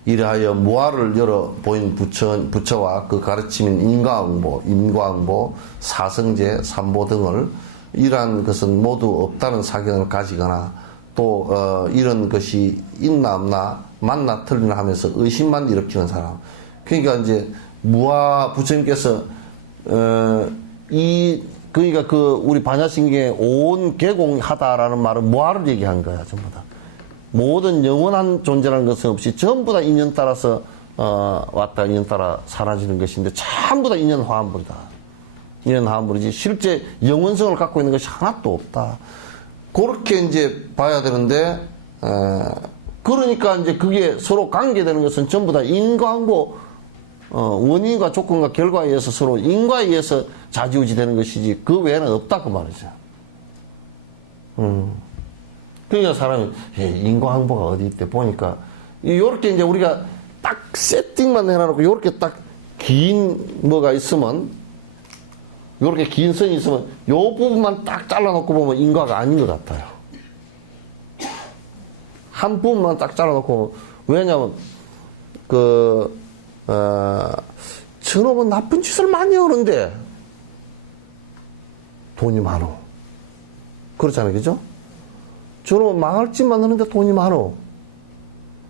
이래하여 무아를 열어 보인 부처와 그 가르침인 인과응보, 사성제, 삼보 등을 이러한 것은 모두 없다는 사견을 가지거나 또 이런 것이 있나 없나 맞나 틀리나 하면서 의심만 일으키는 사람. 그러니까 이제 무아 부처님께서 그러니까 우리 반야신경에 온 개공하다라는 말은 무아를 얘기한 거야, 전부 다. 모든 영원한 존재라는 것은 없이 전부 다 인연 따라서 왔다 인연 따라 사라지는 것인데 전부 다 인연 화합물이다. 인연 화합물이지 실제 영원성을 갖고 있는 것이 하나도 없다. 그렇게 이제 봐야 되는데, 그러니까 이제 그게 서로 관계되는 것은 전부 다 인과응보, 원인과 조건과 결과에 의해서 서로 인과에 의해서 좌지우지 되는 것이지 그 외에는 없다 그 말이죠. 그러니까 사람이 인과응보가 어디 있대 보니까 요렇게 이제 우리가 딱 세팅만 해놔놓고 요렇게 딱 긴 뭐가 있으면, 요렇게 긴 선이 있으면 요 부분만 딱 잘라놓고 보면 인과가 아닌 것 같아요. 한 부분만 딱 잘라놓고, 왜냐면 저놈은 나쁜 짓을 많이 하는데 돈이 많어. 그렇잖아요, 그죠? 저놈은 망할 짓만 하는데 돈이 많어.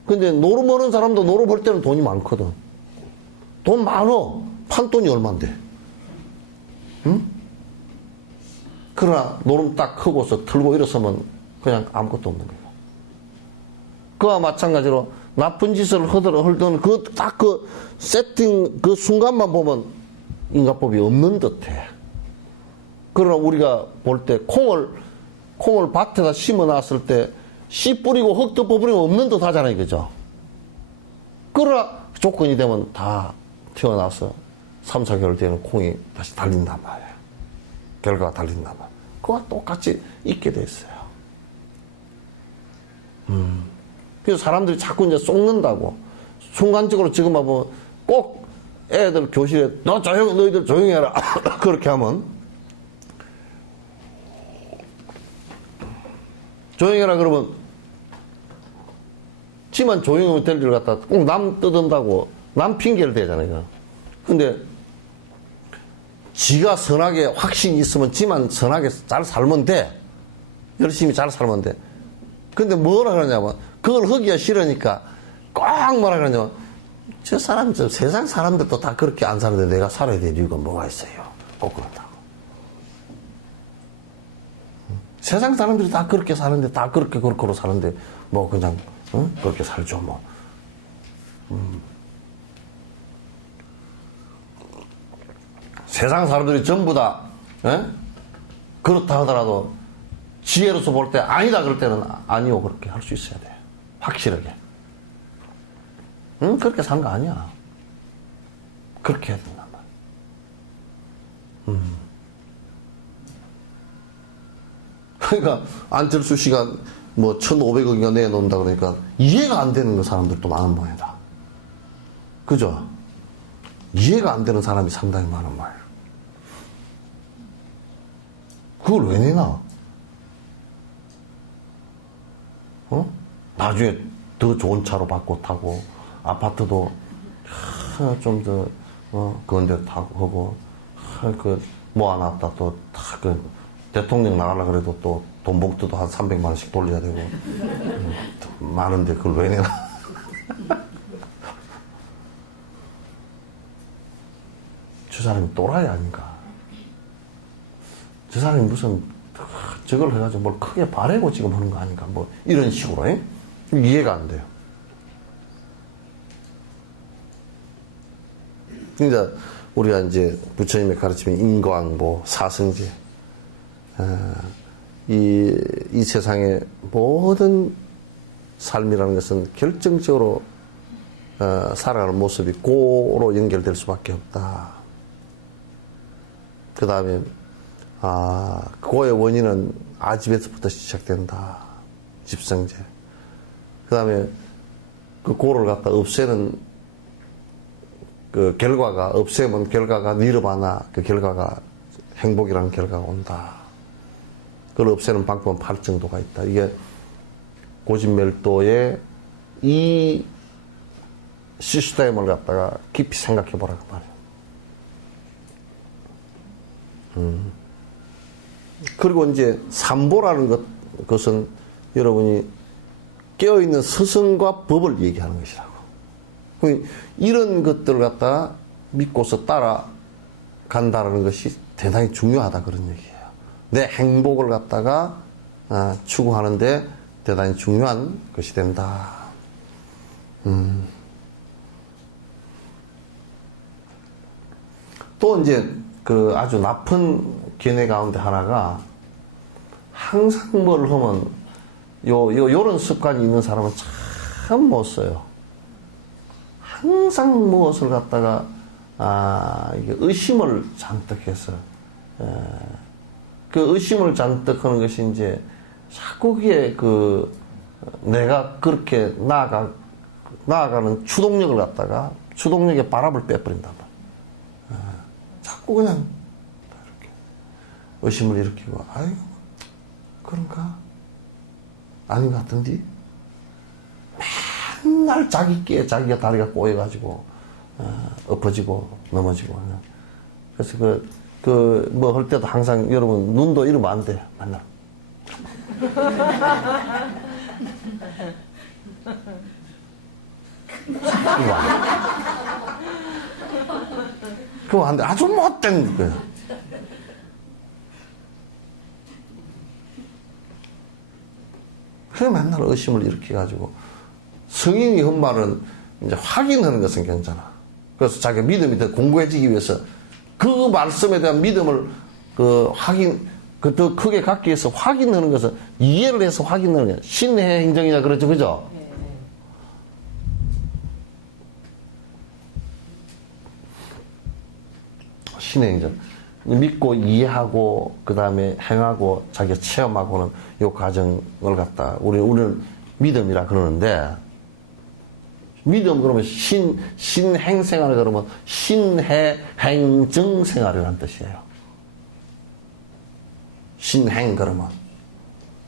근데 노름 버는 사람도 노름 벌 때는 돈이 많거든. 돈 많어. 판돈이 얼만데. 응? 그러나 노름 딱 크고서 털고 일어서면 그냥 아무것도 없는 거야. 그와 마찬가지로 나쁜 짓을 헐던 딱 세팅 그 순간만 보면 인과법이 없는 듯해. 그러나 우리가 볼 때 콩을 밭에다 심어 놨을 때 씨 뿌리고 흙 덮어버리면 없는 듯 하잖아요, 그죠? 그러나 조건이 되면 다 튀어나와서 3, 4개월 뒤에는 콩이 다시 달린단 말이에요. 결과가 달린단 말이에요. 그와 똑같이 있게 돼 있어요. 그래서 사람들이 자꾸 이제 속는다고. 순간적으로 지금 하면 꼭 애들 교실에 너희들 조용히 해라. 그렇게 하면 조용히 해라 그러면 지만 조용히 하면 될 일 갖다 꼭 남 떠든다고 남 핑계를 대잖아요. 근데 지가 선하게 확신이 있으면 지만 선하게 잘 살면 돼. 열심히 잘 살면 돼. 근데 뭐라 그러냐면 그걸 하기가 싫으니까 꼭 뭐라 그러냐면 저 사람, 저 세상 사람들도 다 그렇게 안 사는데 내가 살아야 될 이유가 뭐가 있어요. 꼭 그렇다고. 세상 사람들이 다 그렇게 사는데 다 그렇게 그렇게 사는데 뭐 그냥 그렇게 살죠 뭐. 세상 사람들이 전부 다 그렇다 하더라도 지혜로서 볼 때 아니다 그럴 때는 아니요 그렇게 할 수 있어야 돼. 확실하게. 그렇게 산 거 아니야. 그렇게 해야 된단 말이야. 그러니까 안철수 씨가 뭐 1,500억이나 내놓는다 그러니까 이해가 안 되는 그 사람들도 많은 모양이다. 그죠? 이해가 안 되는 사람이 상당히 많은 모양이야. 그걸 왜 내나? 나중에 더 좋은 차로 바꿔 타고 아파트도 좀 더 그런 데 타고 하고 그 모아놨다 또 다 그 대통령 나가려고 그래도 또 돈 봉투도 한 300만 원씩 돌려야 되고 많은데 그걸 왜 내나? 저 사람이 또라이 아닌가? 저 사람이 무슨 저걸 해가지고 뭘 크게 바래고 지금 하는 거 아닌가? 뭐 이런 식으로 이해가 안 돼요. 그러니까 우리가 이제 부처님의 가르침인 인과응보, 사성제, 이 세상의 모든 삶이라는 것은 결정적으로 살아가는 모습이 고로 연결될 수밖에 없다. 그 다음에 고의 원인은 아집에서부터 시작된다. 집성제. 그 다음에 그 고를 갖다 없애는 그 결과가, 없애면 결과가 니르바나, 그 결과가 행복이라는 결과가 온다. 그걸 없애는 방법은 8정도가 있다. 이게 고집멸도의 이 시스템을 갖다가 깊이 생각해 보라고 말이야. 그리고 이제 삼보라는 것은 여러분이 깨어있는 스승과 법을 얘기하는 것이라고. 이런 것들을 갖다가 믿고서 따라간다는 것이 대단히 중요하다 그런 얘기예요. 내 행복을 갖다가 추구하는데 대단히 중요한 것이 된다. 또 이제 그 아주 나쁜 견해 가운데 하나가 항상 뭘 하면 요런 습관이 있는 사람은 참 못 써요. 항상 무엇을 갖다가 이게 의심을 잔뜩 해서 그 의심을 잔뜩 하는 것이 이제 자꾸 그게 그 내가 그렇게 나아가는 추동력을 갖다가 추동력의 바람을 빼버린단 말이야. 자꾸 그냥 이렇게 의심을 일으키고 아이고 그런가? 아닌 것 같은데? 맨날 자기께 자기가 다리가 꼬여가지고 엎어지고 넘어지고 그래서 뭐 할 때도 항상 여러분 눈도 이러면 안 돼. 맨날 그거 안 돼. 아주 못된 거야. 그래 맨날 의심을 일으켜가지고 성인이 한 말은 이제 확인하는 것은 괜찮아. 그래서 자기가 믿음이 더 공고해지기 위해서 그 말씀에 대한 믿음을 더 크게 갖기 위해서 확인하는 것은 이해를 해서 확인하는 거야. 신의 행정이냐 그렇죠, 그죠? 신의 행정. 믿고 이해하고 그 다음에 행하고 자기가 체험하고는 이 과정을 갖다 우리는 믿음이라 그러는데, 믿음 그러면 신행생활 그러면 신해행정생활이라는 뜻이에요. 신행 그러면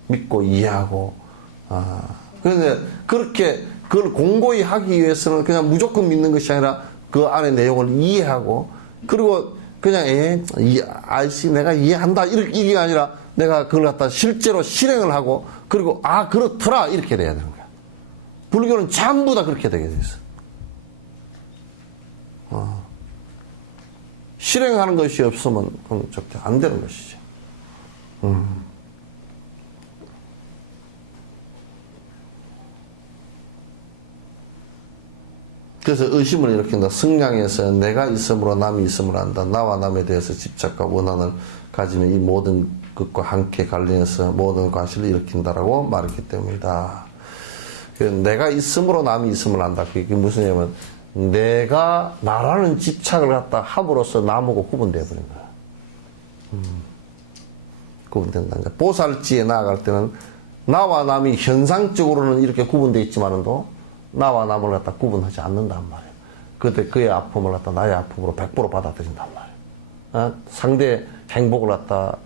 믿고 이해하고, 그런데 그렇게 그걸 공고히 하기 위해서는 그냥 무조건 믿는 것이 아니라 그 안에 내용을 이해하고, 그리고 그냥 알지 내가 이해한다 이게 아니라 내가 그걸 갖다 실제로 실행을 하고, 그리고 그렇더라 이렇게 돼야 되는 거야. 불교는 전부 다 그렇게 되게 돼 있어. 실행하는 것이 없으면 그건 절대 안 되는 것이죠. 그래서 의심을 일으킨다. 승량에서 내가 있음으로 남이 있음을 안다. 나와 남에 대해서 집착과 원한을 가지면 이 모든 것과 함께 관련해서 모든 과실을 일으킨다라고 말했기 때문이다. 내가 있음으로 남이 있음을 안다. 그게 무슨 얘기냐면 내가 나라는 집착을 갖다 함으로써 남하고 구분되어 버린 거야. 구분된다. 보살지에 나아갈 때는 나와 남이 현상적으로는 이렇게 구분되어 있지만도 나와 남을 갖다 구분하지 않는단 말이에요. 그때 그의 아픔을 갖다 나의 아픔으로 100% 받아들인단 말이에요. 상대의 행복을 갖다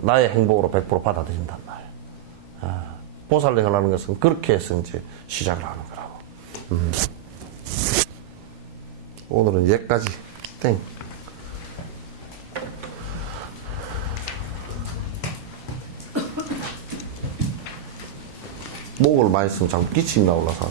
나의 행복으로 100% 받아들인단 말이에요. 보살행을 하는 것은 그렇게 해서 이제 시작을 하는 거라고. 오늘은 여기까지. 땡. 목을 많이 쓰면 자꾸 기침이 나올라서.